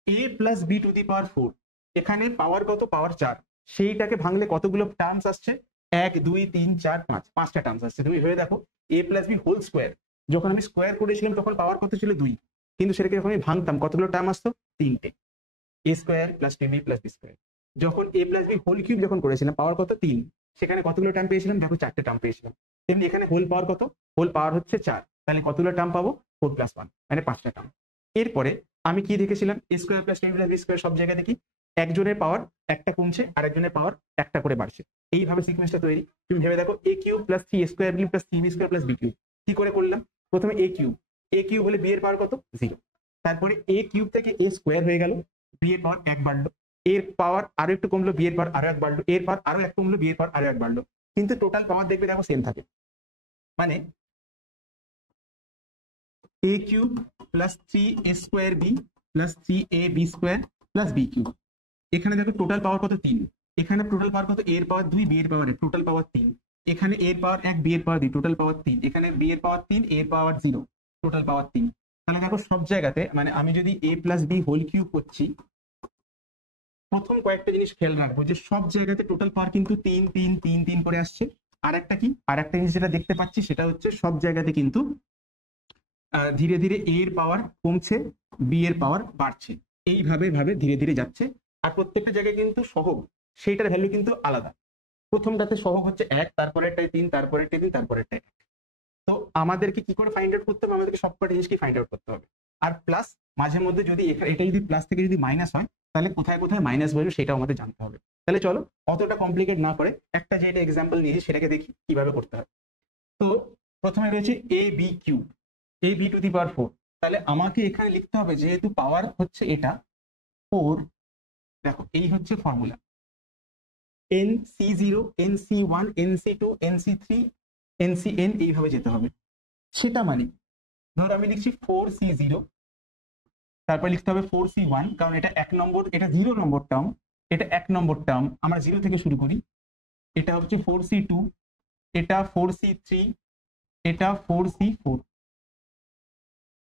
a plus b to the power 4, এখানে পাওয়ার কত, পাওয়ার 4, সেইটাকে ভাঙলে কতগুলো টার্মস আসছে, 1 2 3 4 5, 5টা টার্মস আসছে। তুমি ভেবে দেখো a plus B whole square, যখন আমি স্কোয়ার করেছিলাম তখন পাওয়ার কত ছিল 2, কিন্তু সেটাকে যখন আমি ভাঙতাম কতগুলো টার্ম আসতো, 3টে, a square plus 2b plus B square. যখন a plus B whole cube যখন করেছিলাম পাওয়ার কত 3, সেখানে কতগুলো টার্ম পেয়েছিলাম, দেখো 4টে টার্ম পেয়েছিলাম। তেমনি এখানে হোল পাওয়ার কত, হোল পাওয়ার হচ্ছে 4, তাহলে কতগুলো টার্ম পাবো, 4 + 1 মানে 5টা টার্ম। এরপরে আমি কি দেখেছিলাম, a square plus 2b plus B square সব জায়গায় দেখি একজনের পাওয়ার একটা কমছে আর একজনের পাওয়ার একটা করে বাড়ছে, এইভাবে সিকোয়েন্সটা তৈরি। তুমি ভেবে দেখো a cube plus 3a square B plus 3b square plus B cube, কি করে করলাম, প্রথমে a কিউব হলে b এর পাওয়ার কত 0, তারপরে a কিউব থেকে a স্কোয়ার হয়ে গেল, b এর পাওয়ার 1 বাড়লো, এর পাওয়ার আরো একটু কমলো, b এর পাওয়ার আরো 1 বাড়লো, এর পাওয়ার আরো 1 কমলো, b এর পাওয়ার আরো 1 বাড়লো, কিন্তু টোটাল পাওয়ার দেখবে দেখো সেম থাকে। মানে a cube plus 3a square B plus 3ab square plus B cube, এখানে দেখো টোটাল পাওয়ার কত 3, এখানে টোটাল পাওয়ার কত, এর পাওয়ার 2 বি এর পাওয়ার 1, টোটাল পাওয়ার 3, এখানে এর পাওয়ার 1 বি এর পাওয়ার 2, টোটাল পাওয়ার 3, এখানে বি এর পাওয়ার 3 এর পাওয়ার 0, টোটাল পাওয়ার 3। তাহলে দেখো সব জায়গাতে, মানে আমি যদি a plus B whole cube করছি, প্রথম কয়েকটা জিনিস খেয়াল রাখবো যে সব জায়গাতে টোটাল পাওয়ার কিন্তু 3 3 3 3 করে আসছে। আর একটা কি, আর একটা জিনিস যেটা দেখতে পাচ্ছি সেটা হচ্ছে সব জায়গাতে কিন্তু ধীরে ধীরে a এর পাওয়ার কমছে, b এর পাওয়ার বাড়ছে, এইভাবে ধীরে ধীরে যাচ্ছে। আর প্রত্যেকটা জায়গায় কিন্তু সহগ, সেইটার ভ্যালু কিন্তু আলাদা। প্রথমটাতে সহগ হচ্ছে 1, তারপরেরটায় 3, তারপরেরটায় 3, তারপরেরটায় 1। তো আমাদেরকে কি করে ফাইন্ড আউট করতে হবে, আমাদেরকে সবকটা জিনিসকে ফাইন্ড আউট করতে হবে। আর প্লাস মাঝে মধ্যে যদি এটা যদি প্লাস থেকে যদি মাইনাস হয় তাহলে কোথায় কোথায় মাইনাস বসবে সেটাও আমাদের জানতে হবে। তাহলে চলো অতটা কমপ্লিকেট না করে একটা যেটা এক্সাম্পল নিয়েছি সেটাকে দেখি কিভাবে করতে হবে। তো প্রথমে রয়েছে a b cube, a b to the power 4, তাহলে আমাকে এখানে লিখতে হবে যেহেতু পাওয়ার হচ্ছে এটা 4, দেখো এই হচ্ছে formula, NC0 NC1 NC2 NC3 NCN এইভাবে যেতে হবে। সেটা মানে ধরো আমি লিখছি 4C0, তারপর লিখতে হবে 4C1, কারণ এটা 1 নম্বর, এটা 0 নম্বর টার্ম, এটা 1 নম্বর টার্ম, আমরা 0 থেকে শুরু করি। এটা হচ্ছে 4C2, এটা 4C3, এটা 4C4।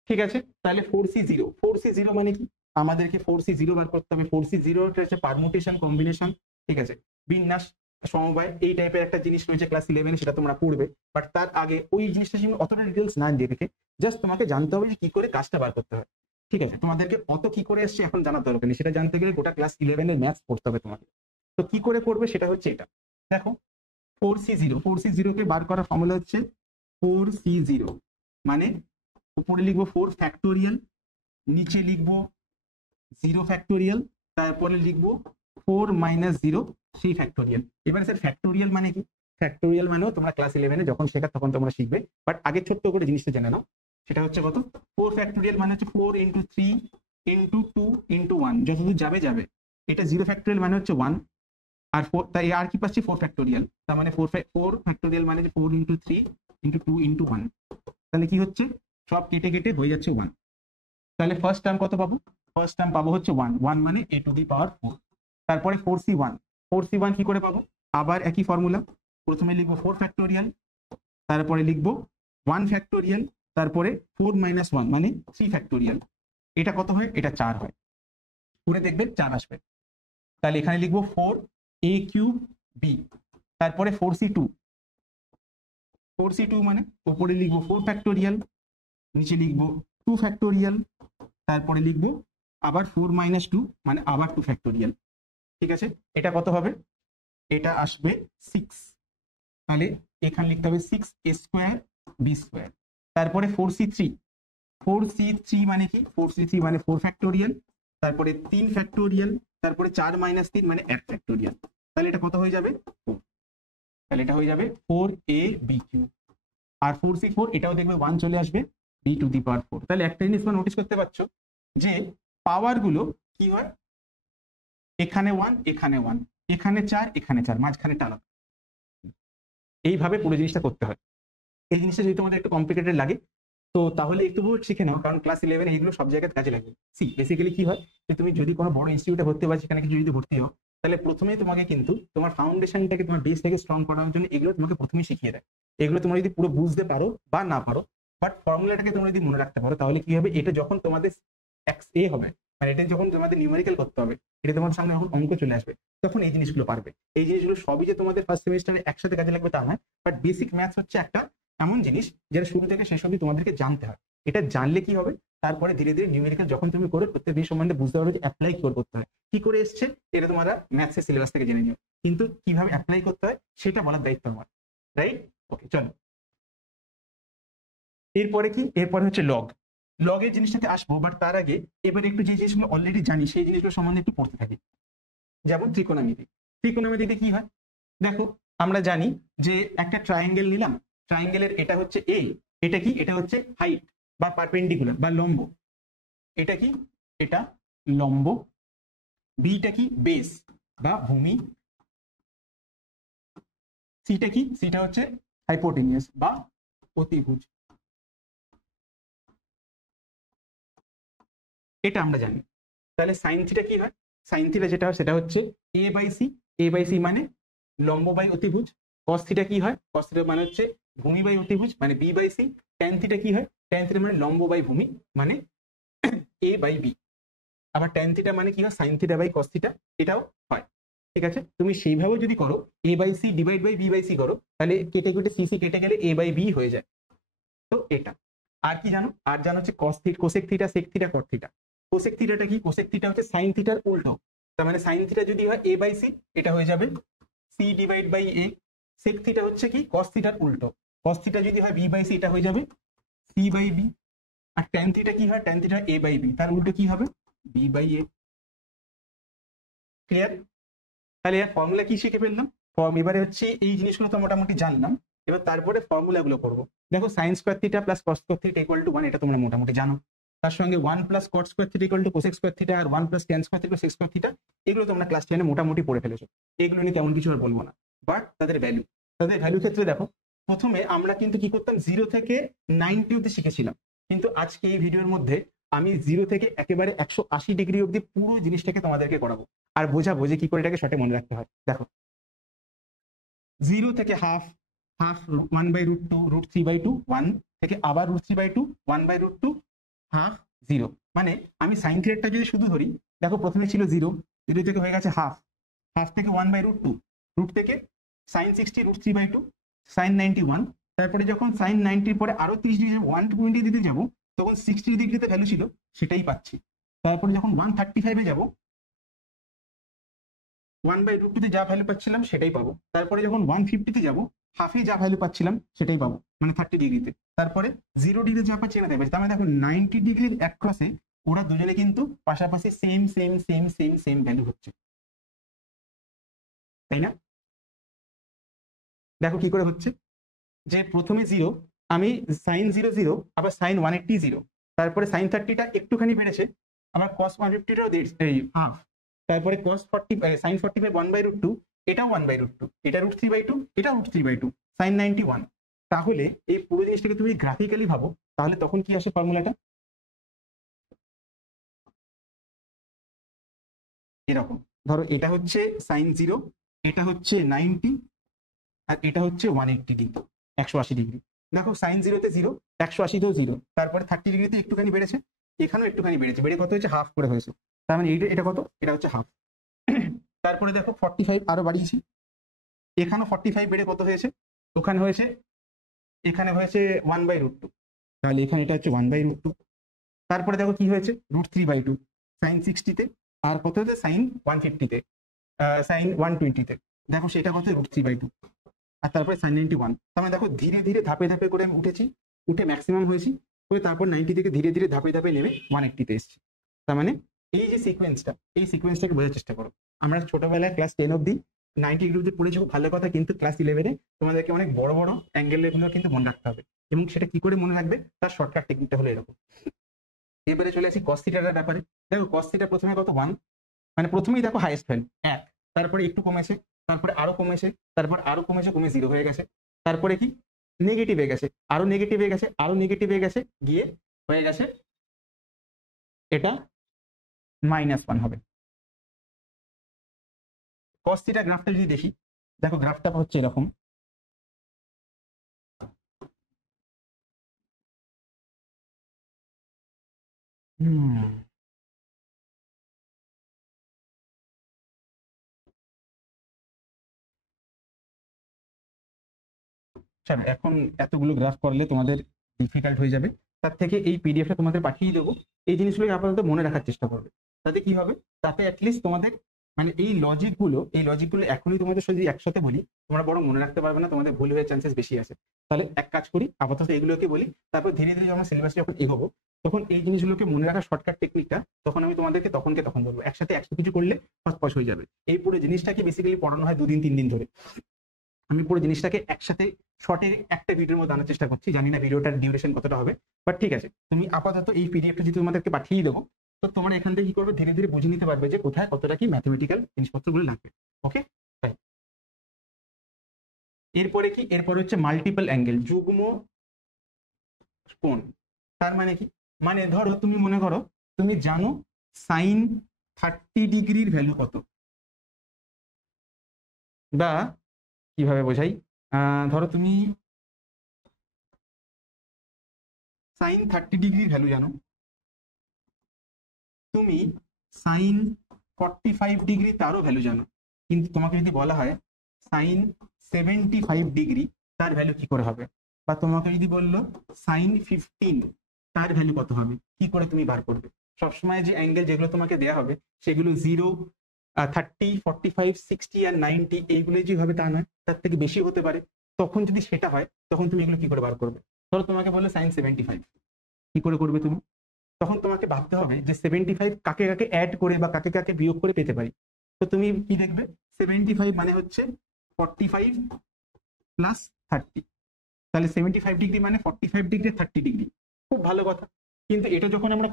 ঠিক আছে, তাহলে 4C0 মানে কি, আমাদেরকে 4C0 বার করতে হবে। 4C0 হচ্ছে পারমুটেশন কম্বিনেশন, ঠিক আছে, বিন্যাস সমবায়, এই টাইপের একটা জিনিস রয়েছে ক্লাস 11 সেটা তোমরা পড়বে। বাট তার আগে ওই জিনিসটা অতটা ডিটেলস না দিয়ে রেখে জাস্ট তোমাকে জানতে হবে যে কি করে কাজটা বার করতে হয়। ঠিক আছে, তোমাদেরকে অত কি করে এসছে এখন জানার দরকার নেই, সেটা জানতে গেলে গোটা ক্লাস 11 এর ম্যাথস পড়তে হবে তোমাকে। তো কি করে করবে সেটা হচ্ছে এটা, দেখো 4C0 কে বার করার ফর্মুলা হচ্ছে 4C0 মানে উপরে লিখবো 4 ফ্যাক্টোরিয়াল, নিচে লিখবো 0 ফ্যাক্টোরিয়াল, তারপরে লিখবো 4 মাইনাস 0 সেই ফ্যাক্টোরিয়াল। এবার স্যার ফ্যাক্টোরিয়াল মানে কি? ফ্যাক্টোরিয়াল মানেও তোমরা ক্লাস 11 যখন শেখা তখন তোমরা শিখবে, বাট আগে ছোট্ট করে জিনিসটা জেনে নাও। সেটা হচ্ছে কত, 4 ফ্যাক্টোরিয়াল মানে হচ্ছে 4 ইন্টু 3 ইন্টু 2 ইন্টু 1, যতদূর যাবে যাবে। এটা 0 ফ্যাক্টোরিয়াল মানে হচ্ছে 1, আর 4, তাই আর কি পাচ্ছি 4 ফ্যাক্টোরিয়াল, তার মানে 4 ফ্যাক্টোরিয়াল মানে 4 ইন্টু 3 ইন্টু 2 ইন্টু 1, তাহলে কি হচ্ছে সব কেটে কেটে হয়ে যাচ্ছে 1। তাহলে ফার্স্ট টার্ম কত পাবো? ফার্স্ট টার্ম পাবো হচ্ছে 1 মানে a টু দি পাওয়ার 4। তারপরে 4C1 কি করে পাবো? আবার একই ফর্মুলা, প্রথমে লিখবো 4 ফ্যাক্টোরিয়াল, তারপরে লিখবো 1 ফ্যাক্টোরিয়াল, তারপরে 4 মাইনাস 1 মানে 3 ফ্যাক্টোরিয়াল। এটা কত হয়? এটা 4 হয়, করে দেখবে 4 আসবে। তাহলে এখানে লিখবো 4a কিউব b, তারপরে 4C2 মানে উপরে লিখবো 4 ফ্যাক্টোরিয়াল, নিচে লিখবো 2 ফ্যাক্টোরিয়াল, তারপরে লিখবো আবার 4 মাইনাস 2 মানে আবার 2 ফ্যাক্টোরিয়াল। ঠিক আছে, এটা কত হবে? এটা আসবে 6। তাহলে এখানে লিখতে হবে 6a স্কোয়ার b স্কোয়ার। তারপরে 4C3 মানে কি? 4C3 মানে 4 ফ্যাক্টোরিয়াল, তারপরে 3 ফ্যাক্টোরিয়াল, তারপরে 4 মাইনাস 3 মানে 1 ফ্যাক্টোরিয়াল। তাহলে এটা কত হয়ে যাবে? 4। তাহলে এটা হয়ে যাবে 4ab কিউব। আর 4C4 এটাও দেখবে 1 চলে আসবে, b টু দি পাওয়ার 4। তাহলে একটা জিনিস তোমরা নোটিস করতে পারছো যে পাওয়ার গুলো কি হয়, এখানে 1 এখানে 1 এখানে 4 এখানে 4, মাঝখানে টানা, এইভাবে পুরো জিনিসটা করতে হয়। এই জিনিসটা যদি তোমাদের একটু কমপ্লিকেটেড লাগে তো তাহলে একটু শিখে নাও, কারণ ক্লাস 11 এইগুলো সব জায়গায় কাজে লাগবে। বেসিক্যালি কি হয় যে তুমি যদি কোনো বড় ইনস্টিটিউটে ভর্তি হও, সেখানে কিছু যদি ভর্তি হও, তাহলে প্রথমেই তোমাকে কিন্তু তোমার ফাউন্ডেশনটাকে, তোমার বেসটাকে স্ট্রং করানোর জন্য এগুলো তোমাকে প্রথমেই শিখিয়ে দেয়। এগুলো তোমরা যদি পুরো বুঝতে পারো বা না পারো, বাট ফর্মুলাটাকে তোমরা যদি মনে রাখতে পারো, তাহলে কি হবে, এটা যখন তোমাদের এ হবে, মানে এটা যখন তোমাদের নিউমেরিক্যাল করতে হবে, এটা তোমার সামনে যখন অঙ্ক চলে আসবে, তখন এই জিনিসগুলো পারবে। এই জিনিসগুলো সবই যে তোমাদের ফার্স্ট সেমিস্টারে একসাথে কাজে লাগবে তা নয়, বাট বেসিক ম্যাথস হচ্ছে একটা এমন জিনিস যেটা শুরু থেকে শেষ অবধি তোমাদেরকে জানতে হয়। এটা জানলে কি হবে, তারপরে ধীরে ধীরে নিউমেরিক্যাল যখন তুমি করো, প্রত্যেক বিষয় সম্বন্ধে বুঝতে পারবে যে অ্যাপ্লাই কি করতে হয়, কি করে এসছে এটা তোমরা ম্যাথসের সিলেবাস থেকে জেনে নিও, কিন্তু কিভাবে অ্যাপ্লাই করতে হয় সেটা বলার দায়িত্ব আমার, রাইট? ওকে, চলো এরপরে কি, এরপরে হচ্ছে লগের জিনিসটাতে আসবো, বাট তার আগে এবার একটু যে জিনিসগুলো অলরেডি জানি সেই জিনিসগুলো সম্বন্ধে একটু পড়তে থাকি। যেমন ত্রিকোণমিতি কি হয়, দেখো আমরা জানি যে একটা ট্রায়াঙ্গেল নিলাম, ট্রায়াঙ্গেলের এটা হচ্ছে এ, এটা কি, এটা হচ্ছে হাইট বা পারপেন্ডিকুলার বা লম্ব, এটা কি, এটা লম্ব, বিটা কি, বেস বা ভূমি, সিটা কি, সিটা হচ্ছে হাইপোটেনিয়াস বা অতিভুজ, এটা আমরা জানি। তাহলে সাইন থিটা কি হয়, সাইন থিটা যেটা হয় সেটা হচ্ছে a/c মানে লম্ব বাই অতিভুজ। কস থিটা কি হয়, কস থিটা মানে হচ্ছে ভূমি বাই অতিভুজ মানে b/c। ট্যান থিটা কি হয়, ট্যান থিটা মানে লম্ব বাই ভূমি মানে a/b। আবার ট্যান থিটা মানে কি হয়, sine theta by cos theta, এটাও হয়। ঠিক আছে, তুমি সেইভাবে যদি করো a/c ডিভাইড বাই b/c করো, তাহলে কেটে কেটে c কেটে গেলে a/b হয়ে যায়। তো এটা আর কি জানো, আর জানো হচ্ছে cosec theta, sec theta, cot theta. Cosec থিটাটা কি, কোসেক থিটা হচ্ছে সাইন থিটার উল্টো, তার মানে সাইন থিটা যদি হয় a/c, এটা হয়ে যাবে c divide by a। Sec theta হচ্ছে কি, কস থিটার উল্টো, কস থিটা যদি হয় b/c, এটা হয়ে যাবে c/b। আর ট্যান থিটা কি হয়, ট্যান থিটা a/b, তার উল্টো কি হবে, b/a। ক্লিয়ার? তাহলে ফর্মুলা কি শিখে ফেললাম, এবারে হচ্ছে এই জিনিসগুলো তো মোটামুটি জানলাম, এবার তারপরে ফর্মুলা গুলো করবো। দেখো sine square theta plus cos square theta equal to 1, এটা তোমরা মোটামুটি জানো। তার সঙ্গে 1 plus cot square theta equal to cosec square theta আর 1 plus tan square theta sec square theta, এগুলো তোমরা ক্লাস 10 মোটামুটি পড়ে ফেলেছো, এগুলো নিয়ে তেমন কিছু আর বলবো না। বাট তাদের ভ্যালু ক্ষেত্রে দেখো, প্রথমে আমরা কিন্তু কি করতাম 0 থেকে 90 অব্দি শিখেছিলাম, কিন্তু আজকে এই ভিডিওর মধ্যে আমি 0 থেকে একেবারে 180 ডিগ্রি অব্দি পুরো জিনিসটাকে তোমাদেরকে করাবো আর বোঝাবো যে কি করে এটাকে শর্টে মনে রাখতে হয়। দেখো 0 থেকে হাফ, হাফ 1/√2, √3/2, 1 থেকে আবার √3/2, 1/√2, হাফ 0, মানে আমি সাইন থিটাটা যদি শুধু ধরি, দেখো প্রথমে ছিল 0, 0 থেকে হয়ে গেছে হাফ, হাফ থেকে 1/√2, রুট থেকে সাইন 60 √3/2, সাইন 91, তারপরে যখন সাইন 90 পরে আরো 30 ডিগ্রি 120 দিতে যাবো তখন 60 ডিগ্রিতে ভ্যালু ছিল সেটাই পাচ্ছি। তারপরে যখন 135 যাব 1/√2 তে যা ভ্যালু পাচ্ছিলাম সেটাই পাবো। তারপরে যখন 150 তে যাবো হাফে যা ভ্যালু পাচ্ছিলাম সেটাই পাবো, মানে 30 ডিগ্রিতে। তারপরে 0 ডিগ্রি যা পাচ্ছি না তাই পাচ্ছি। তার মানে দেখো 90 ডিগ্রির এক ক্রসে ওরা দুজনে কিন্তু পাশাপাশি same same same same same value হচ্ছে, তাই না? দেখো কি করে হচ্ছে, যে প্রথমে 0, আমি সাইন 0 0, আবার সাইন 180 0, তারপরে সাইন 30টা একটুখানি বেড়েছে, আবার কস 150টাও এই হাফ, তারপরে কস 40 সাইন 45 1/√2, এটাও 1/√2, এটা √3/2, এটা √3/2, সাইন 91। তাহলে এই পুরো জিনিসটাকে তুমি গ্রাফিক্যালি ভাবো, তাহলে তখন কি আসে ফর্মুলাটা এরকম। ধরো এটা হচ্ছে সাইন 0, এটা হচ্ছে 90, আর এটা হচ্ছে 180 ডিগ্রি, 180 ডিগ্রি। দেখো সাইন 0 তে 0, 180 তেও 0, তারপরে 30 ডিগ্রিতে একটুখানি বেড়েছে, এখানেও একটুখানি বেড়েছে, বেড়ে কত হয়েছে হাফ করে হয়েছে। তার মানে এটা কত, এটা হচ্ছে হাফ। তারপরে দেখো 45 আরো বাড়িয়েছি, এখানেও 45 বেড়ে কত হয়েছে, ওখানে হয়েছে, এখানে হয়েছে 1/√2, তাহলে এখানে এটা হচ্ছে 1/√2। তারপরে দেখো কি হয়েছে √3/2 সাইন 60 তে, আর কত হয়েছে সাইন 150 তে, সাইন 120 তে, দেখো সেটা কত √3/2, আর তারপরে সাইন 91। তার মানে দেখো ধীরে ধীরে ধাপে ধাপে করে আমি উঠেছি, উঠে ম্যাক্সিমাম হয়েছি, করে তারপর 90 থেকে ধীরে ধীরে ধাপে ধাপে নেমে 180 তে এসেছি। তার মানে এই যে সিকোয়েন্সটা, এই সিকোয়েন্সটাকে বোঝার চেষ্টা করো। আমরা ছোটবেলায় ক্লাস 10 অব্দি 90 ডিগ্রিতে পড়েছি, খুব ভালো কথা, কিন্তু ক্লাস 11-এ তোমাদেরকে অনেক বড় বড় অ্যাঙ্গেল গুলো কিন্তু মনে রাখতে হবে, এবং সেটা কি করে মনে রাখবে তার শর্টকাট টেকনিকটা হলো এরকম। এবারে চলে আসি কস থিটাটার ব্যাপারে। দেখো কস থিটা প্রথমে কত 1, মানে প্রথমেই দেখো হাইয়েস্ট ভ্যালু 1, তারপরে একটু কমেছে, তারপরে আরো কমেছে, তারপর আরো কমেছে, কমে 0 হয়ে গেছে, তারপরে কি নেগেটিভ হয়ে গেছে, আরো নেগেটিভ হয়ে গেছে, আরো নেগেটিভ হয়ে গেছে, গিয়ে হয়ে গেছে এটা -1 হবে। কস থিটা গ্রাফটা যদি দেখি, দেখো গ্রাফটা হচ্ছে এরকম, এখন এতগুলো গ্রাফ করলে তোমাদের ডিফিকাল্ট হয়ে যাবে, তার থেকে এই পিডিএফটা তোমাদের পাঠিয়ে দেবো, এই জিনিসগুলো আপাতত মনে রাখার চেষ্টা করবে। তাতে কি হবে, তাতে অ্যাটলিস্ট তোমাদের মানে এই লজিকগুলো এখনই তোমাদের যদি একসাথে বলি তোমরা বড় মনে রাখতে পারবে না, তোমাদের ভুল হওয়ার চান্সেস বেশি আছে। তাহলে এক কাজ করি, আপাতত এগুলোকে বলি, তারপর ধীরে ধীরে যখন সিলেবাস যখন এগোবো তখন এই জিনিসগুলোকে মনে রাখার শর্টকাট টেকনিকটা তখন আমি তোমাদেরকে তখন বলবো। একসাথে 100 কিছু করলে হসপস হয়ে যাবে। এই পুরো জিনিসটাকে বেসিক্যালি পড়ানো হয় 2 দিন 3 দিন ধরে। আমি পুরো জিনিসটাকে একসাথে শর্টে একটা ভিডিওর মধ্যে আনার চেষ্টা করছি, জানি না ভিডিওটার ডিউরেশন কতটা হবে, বাট ঠিক আছে। তুমি আপাতত এই পিডিএফটা যদি তোমাদেরকে পাঠিয়ে দেবো, তো তোমরা এখান থেকে কি করবে, ধীরে ধীরে বুঝে নিতে পারবে যে কোথায় কতটা কি ম্যাথমেটিক্যাল জিনিসপত্রগুলো লাগবে। ওকে, এরপরে কি, এরপরে হচ্ছে মাল্টিপল অ্যাঙ্গেল, যুগ্ম কোণ। তার মানে কি, মানে ধরো তুমি মনে করো তুমি জানো সাইন 30 ডিগ্রির ভ্যালু কত, বা কিভাবে বোঝাই, ধরো তুমি সাইন 30 ডিগ্রির ভ্যালু জানো, তুমি সাইন 45 ডিগ্রি তারও ভ্যালু জানো, কিন্তু তোমাকে যদি বলা হয় সাইন 75 ডিগ্রি তার ভ্যালু কি করে হবে, বা তোমাকে যদি বললো সাইন 15 তার ভ্যালু কত হবে, কি করে তুমি বার করবে? সবসময় যে অ্যাঙ্গেল যেগুলো তোমাকে দেওয়া হবে সেগুলো 0, 30, 45, 60 আর 90 এইগুলোই যে হবে তা নয়, তার থেকে বেশি হতে পারে। তখন যদি সেটা হয় তখন তুমি এগুলো কি করে বার করবে? ধরো তোমাকে বললো সাইন 75, কি করে করবে তুমি? তখন তোমাকে ভাবতে হবে যে 75 কাকে কাকে অ্যাড করে বা কাকে কাকে বিয়োগ করে পেতে পারি। তো তুমি কি দেখবে, 75 মানে হচ্ছে 45 প্লাস 30, তাহলে 75 ডিগ্রি মানে 45 ডিগ্রি 30 ডিগ্রি। খুব ভালো কথা, কিন্তু এটা যখন আমরা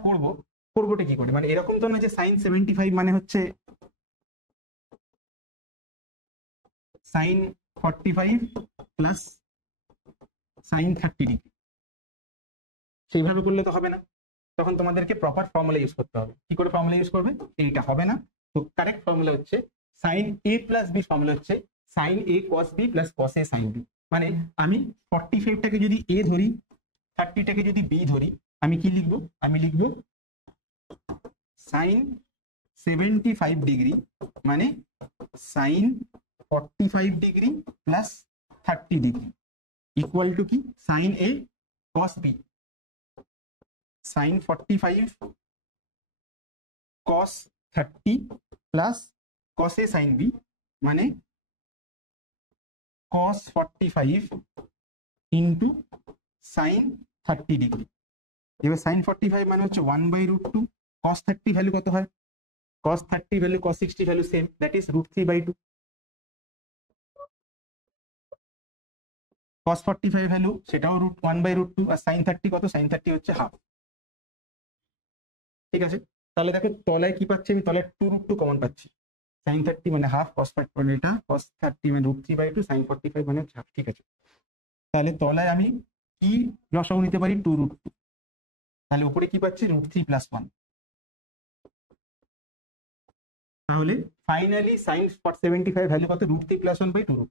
করবোটা কি করে, মানে এরকম তো না যে সাইন 75 মানে হচ্ছে সাইন 45 প্লাস সাইন 30 ডিগ্রি, সেইভাবে করলে তো হবে না। তখন তোমাদেরকে প্রপার ফর্মুলা ইউজ করতে হবে। কি করে ফর্মুলা ইউজ করবে? এইটা হবে না। তো কারেক্ট ফর্মুলা হচ্ছে সাইন এ প্লাস বি, ফর্মুলা হচ্ছে sign A cos B plus cos A sign B. মানে আমি 45টাকে যদি এ ধরি, 30টাকে যদি বি ধরি, আমি কি লিখবো? আমি লিখবো সাইন 75 ডিগ্রি মানে sine 45 degree plus 30 degree equal to কি? Sine A cos B, sine 45 cos 30 plus cos a sin b মানে cos 45 ইন্টু সাইন 30 ডিগ্রি। এবার সাইন 45 মানে হচ্ছে 1/√2, cos 30 ভ্যালু কত হয়? cos 30 value cos 60 value same, that is √3/2। cos 45 value সেটাও 1/√2, আর sign 30 কত? Sign 30 হচ্ছে হাফ। ঠিক আছে, তাহলে দেখো তলায় কি পাচ্ছি আমি? তলায় 2√2 কমন পাচ্ছি। সাইন 30 মানে হাফ, cos 40 মানে এটা, cos 30 মানে √3/2, সাইন 45 মানে হাফ। ঠিক আছে, তাহলে তলায় আমি কি লসাগু নিতে পারি? 2√2। তাহলে উপরে কি পাচ্ছি? √3 + 1। তাহলে ফাইনালি সাইন 75 ভ্যালু কত? √3 + 1/2√2।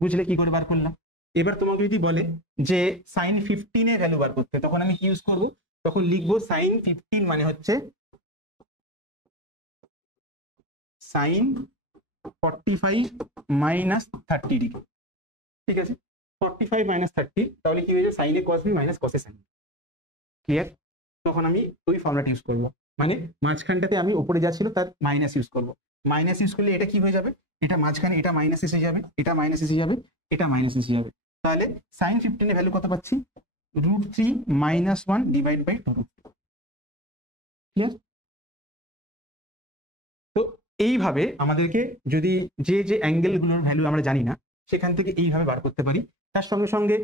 বুঝলে কি করে বার করলাম? এবার তোমাকে যদি বলে যে সাইন 15 এর ভ্যালু বার করতে, তখন আমি কি ইউজ করব? তখন লিখবো সাইন 15 মানে হচ্ছে সাইন 45 মাইনাস 30 ডিগ্রি। ঠিক আছে, 45 মাইনাস 30, তাহলে কি হয়ে যায়? Sign A cos B minus cos A sign. Clear? তখন আমি ওই ফর্মুলাটা ইউজ করবো, মানে মাঝখানটাতে আমি উপরে যা ছিল তার মাইনাস ইউজ করবো। মাইনাস ইউজ করলে এটা কি হয়ে যাবে? এটা মাঝখানে এটা মাইনাস এসে যাবে, এটা মাইনাস এসে যাবে, এটা মাইনাস এসে যাবে। তাহলে সাইন 15 এর ভ্যালু কত পাচ্ছি? √3 - 1 ডিভাইড বাই 2√2। ক্লিয়ার? তো এইভাবে আমাদেরকে যদি যে অ্যাঙ্গেলগুলোর ভ্যালু আমরা জানি না, সেখান থেকে এইভাবে বার করতে পারি। তার সঙ্গে সঙ্গে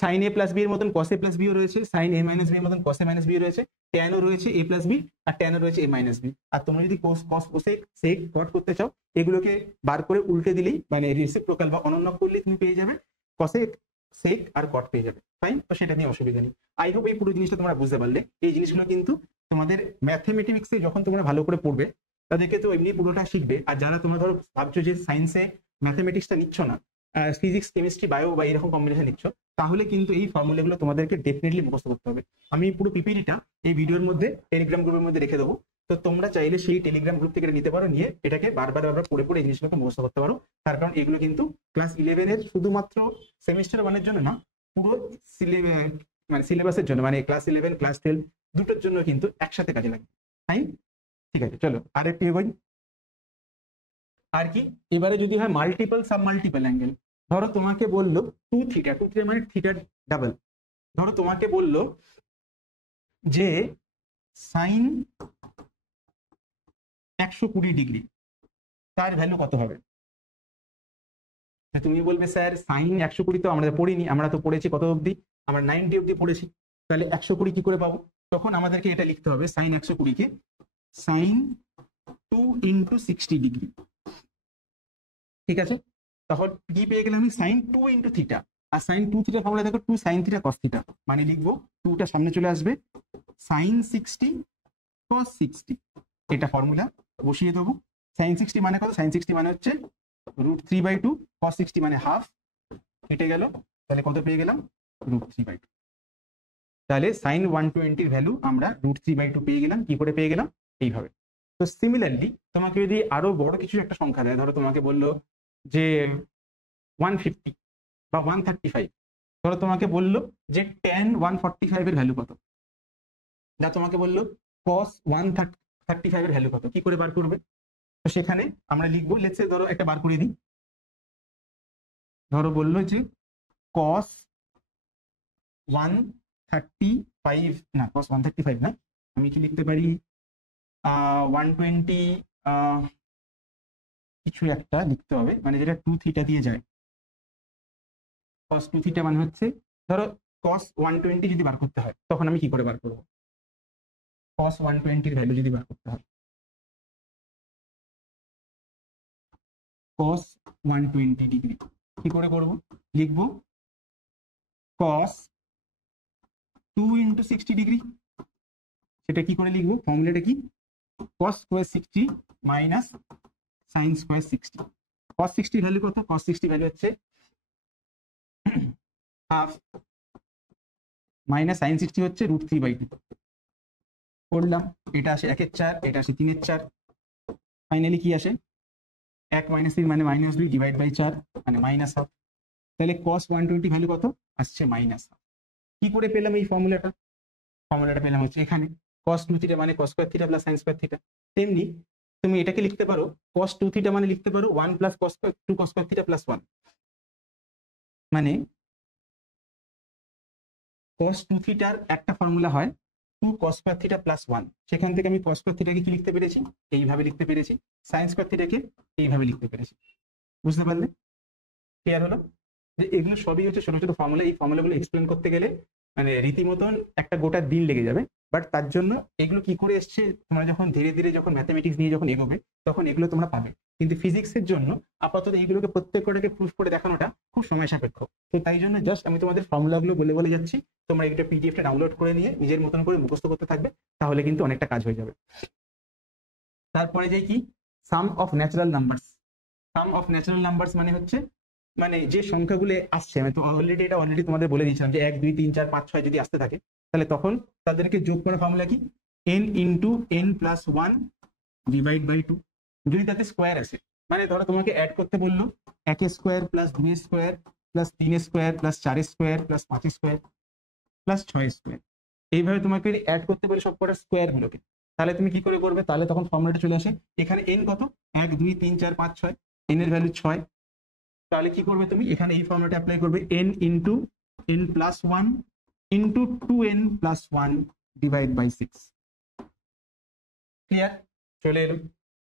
সাইন এ প্লাস বি এর মতন কস এ প্লাস বিও রয়েছে, সাইন এ মাইনাস বি এর মতন কস এ মাইনাস বি রয়েছে, ট্যানও রয়েছে এ প্লাস বি, আর ট্যানও রয়েছে এ মাইনাস বি। আর তোমরা যদি কস কোসেক সেক কট করতে চাও, এগুলোকে বার করে উল্টে দিলেই, মানে রেসিপ্রোকাল বা অনন্য করলেই তুমি পেয়ে যাবে কসেক, সেক আর কট পেয়ে যাবে। ফাইন, তো সেটা নিয়ে অসুবিধা নেই। আই হোপ এই পুরো জিনিসটা তোমরা বুঝতে পারলে। এই জিনিসগুলো কিন্তু তোমাদের ম্যাথমেটিক্সে যখন তোমরা ভালো করে পড়বে, তাদেরকে তো এমনি পুরোটা শিখবে। আর যারা তোমরা ধরো ভাবছো যে সায়েন্সে ম্যাথমেটিক্সটা নিচ্ছ না, ফিজিক্স কেমিস্ট্রি বায়ো বা এরকম কম্বিনেশন নিচ্ছ, তাহলে কিন্তু এই ফর্মুলাগুলো তোমাদেরকে ডেফিনেটলি মুখস্থ করতে হবে। আমি পুরো পিপিটিটা এই ভিডিওর মধ্যে টেলিগ্রাম গ্রুপের মধ্যে রেখে দেবো, তো তোমরা চাইলে সেই টেলিগ্রাম গ্রুপ থেকে নিতে পারো, নিয়ে এটাকে বারবার পড়ে পড়ে এই জিনিসগুলোকে মুখস্থ করতে পারো। তার কারণ এগুলো কিন্তু ক্লাস 11 এর শুধুমাত্র সেমিস্টার ওয়ানের জন্য না, পুরো মানে সিলেবাসের জন্য, মানে ক্লাস 11 ক্লাস 12 দুটোর জন্য কিন্তু একসাথে কাজে লাগবে। তাই ঠিক আছে, চলো আর একটু এগোই। আর কি, এবারে যদি হয় মাল্টিপল সাব মাল্টিপল অ্যাঙ্গেল। ধরো তোমাকে বললো 2θ, 2θ মানে থিটা ডাবল। ধরো তোমাকে বললো যে সাইন 120 ডিগ্রি, তার ভ্যালু কত হবে? তুমি বলবে স্যার সাইন 120 তো আমরা পড়িনি, আমরা তো পড়েছি কত অবধি? আমরা 90 অবধি পড়েছি, তাহলে 120 কি করে পাবো? তখন আমাদেরকে এটা লিখতে হবে, সাইন 120 কে সাইন 2 × 60 ডিগ্রি। ঠিক আছে, তখন কি পেয়ে গেলাম আমি? সাইন 2 × θ। আর সাইন 2θ ফর্মুলা দেখো 2 sin θ cos θ, মানে লিখবো 2টা সামনে চলে আসবে, সাইন 60 cos 60। এটা ফর্মুলা বসিয়ে দেবো। সাইন 60 মানে কত? সাইন 60 মানে হচ্ছে √3/2, cos 60 মানে হাফ, কেটে গেল, তাহলে কত পেয়ে গেলাম? √3/2। তাহলে সাইন 120 এর ভ্যালু আমরা √3/2 পেয়ে গেলাম। কি করে পেয়ে গেলাম? এইভাবে। তো সিমিলারলি তোমাকে যদি আরো বড় কিছু একটা সংখ্যা দেয়, ধরো তোমাকে বললো যে 150 বা 135, ধরো তোমাকে বললো যে tan 145 এর ভ্যালু কত, যা তোমাকে বললো cos 135 এর ভ্যালু কত, কি করে বার করবে? তো সেখানে আমরা লিখবো, লেটস সে ধরো একটা বার করে দিই। ধরো বললো যে cos 135, না cos 135 না, আমি কি লিখতে পারি 120 কিছু একটা লিখতে হবে, মানে যেটা 2θ দিয়ে যায়। cos 2θ মানে হচ্ছে, ধরো cos 120 যদি বার করতে হয়, তখন আমি কি করে বার করবো? cos 120 এর ভ্যালু যদি বার করতে হয়, cos 120 ডিগ্রি কি করে করব, লিখবো cos 2 ইন্টু 60 ডিগ্রি। সেটা কি করে লিখবো, ফর্মুলাটা কি, cos square 60 minus sin square 60। cos 60 value কত, cos 60 ভ্যালু হচ্ছে হাফ, মাইনাস sin 60 হচ্ছে √3/2 করলাম। এটা আসে 1 এর 4, এটা আসে 3 এর 4, ফাইনালি কি আসে 1 মাইনাস 3 মানে -2 ডিভাইড বাই 4 মানে মাইনাস হাফ। তাহলে cos 120 ভ্যালু কত আসছে মাইনাস হাফ। কি করে পেলাম এই ফর্মুলাটা, ফর্মুলাটা পেলাম হচ্ছে এখানে cos 2 থিটা মানে cos square theta plus sin square theta. তেমনি তুমি এটাকে লিখতে পারো cos 2 থিটা মানে লিখতে পারো 1 plus cos square 2 cos square theta plus 1, মানে cos 2 থিটার একটা ফর্মুলা হয় 2 cos স্কয়ার থিটা প্লাস 1, সেখান থেকে আমি cos স্কয়ার থিটাকে কি লিখতে পেরেছি, এইভাবে লিখতে পেরেছি, sin স্কয়ার থিটাকে এইভাবে লিখতে পেরেছি। বুঝতে পারলে, ক্লিয়ার হলো যে এগুলো সবই হচ্ছে ছোট ছোট ফর্মুলা। এই ফর্মুলাগুলো এক্সপ্লেন করতে গেলে মানে রীতিমতন একটা গোটা দিন লেগে যাবে, বাট তার জন্য এগুলো কি করে এসছে তোমরা যখন ধীরে ধীরে যখন ম্যাথমেটিক্স নিয়ে যখন এগোবে তখন এগুলো তোমরা পাবে। কিন্তু ফিজিক্সের জন্য আপাতত এইগুলোকে প্রত্যেকটাকে প্রুফ করে দেখানোটা খুব সময় সাপেক্ষ। তো তাই জন্য জাস্ট আমি তোমাদের ফর্মুলাগুলো বলে বলে যাচ্ছি, তোমরা একটা পিডিএফটা ডাউনলোড করে নিয়ে নিজের মতন করে মুখস্থ করতে থাকবে, তাহলে কিন্তু অনেকটা কাজ হয়ে যাবে। তারপরে যাই কি, sum of natural numbers. Sum of natural numbers মানে হচ্ছে মানে যে সংখ্যাগুলো আসছে, আমি তো অলরেডি তোমাদের বলে দিয়েছিলাম যে 1 2 3 4 5 6 যদি আসতে থাকে তাহলে তখন তাদেরকে যোগ করার ফর্মুলা কি, n into n plus 1 divide by 2। যদি তাতে স্কোয়ার আসে, মানে ধরো তোমাকে অ্যাড করতে বললো 1 square plus 2 square plus 3 square plus 4 square plus 5 square plus 6 square, এইভাবে তোমাকে অ্যাড করতে বলে সব কটা স্কোয়ার গুলোকে, তাহলে তুমি কি করে করবে, তাহলে তখন ফর্মুলাটা চলে আসে এখানে n কত 1 2 3 4 5 6, n এর ভ্যালু 6, তাহলে কি করবে তুমি এখানে এই ফর্মুলাটা অ্যাপ্লাই করবে n into n plus 1 into 2n plus 1 divide by 6। Clear, চলে এলো।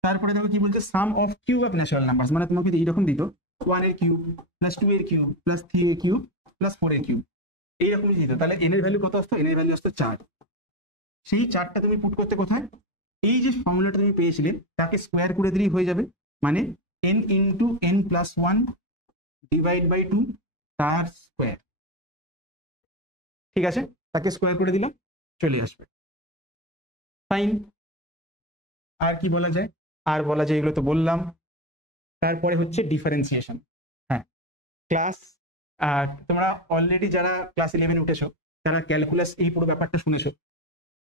তারপরে দেখো কি বলছে, sum of cube of natural numbers, মানে তোমাকে এইরকম দিত 1 এর কিউব প্লাস 2 এর কিউব প্লাস 3 এর কিউব প্লাস 4 এর কিউব, এইরকমই দিত। তাহলে n এর ভ্যালু কত আসতো, n এর ভ্যালু আসতো 4। সেই 4টা তুমি পুট করতে কোথায়, এই যে ফর্মুলাটা তুমি পেয়েছিলে তাকে স্কোয়ার করে দিলেই হয়ে যাবে, মানে n into n plus 1 divide by 2 তার স্কোয়ার। ঠিক আছে, তাকে স্কোয়ার করে দিলে চলে আসবে, ফাইন। আর কি বলা যায়, আর বলা যায় এগুলো তো বললাম। তারপরে হচ্ছে ডিফারেন্সিয়েশন। হ্যাঁ, ক্লাস তোমরা অলরেডি যারা ক্লাস 11 উঠেছো তারা ক্যালকুলাস এই পুরো ব্যাপারটা শুনেছো,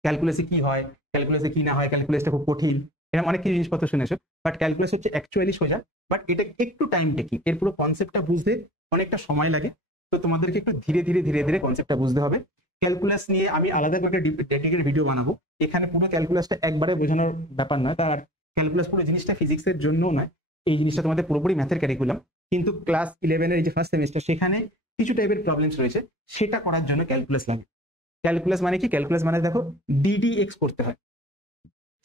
ক্যালকুলাসে কি হয়, ক্যালকুলাসে কি না হয়, ক্যালকুলাসটা খুব কঠিন, এরকম অনেক কিছু জিনিসপত্র শুনেছো। বাট ক্যালকুলাস হচ্ছে অ্যাকচুয়ালি সোজা, বাট এটা একটু টাইম টেকিং, এর পুরো কনসেপ্টটা বুঝতে অনেকটা সময় লাগে। তো তোমাদেরকে একটু ধীরে ধীরে ধীরে ধীরে কনসেপ্টটা বুঝতে হবে। ক্যালকুলাস নিয়ে আমি আলাদা করে একটা ডেডিকেটেড ভিডিও বানাবো, এখানে পুরো ক্যালকুলাসটা একবারে বোঝানোর ব্যাপার নয়, তার ক্যালকুলাস পুরো জিনিসটা ফিজিক্সের জন্যও নয়, এই জিনিসটা তোমাদের পুরোপুরি ম্যাথের ক্যারিকুলাম। কিন্তু ক্লাস 11 এর যে ফার্স্ট সেমিস্টার সেখানে কিছু টাইপের প্রবলেমস রয়েছে, সেটা করার জন্য ক্যালকুলাস লাগে। ক্যালকুলাস মানে কি, ক্যালকুলাস মানে দেখো ডিডিএক্স করতে হয়।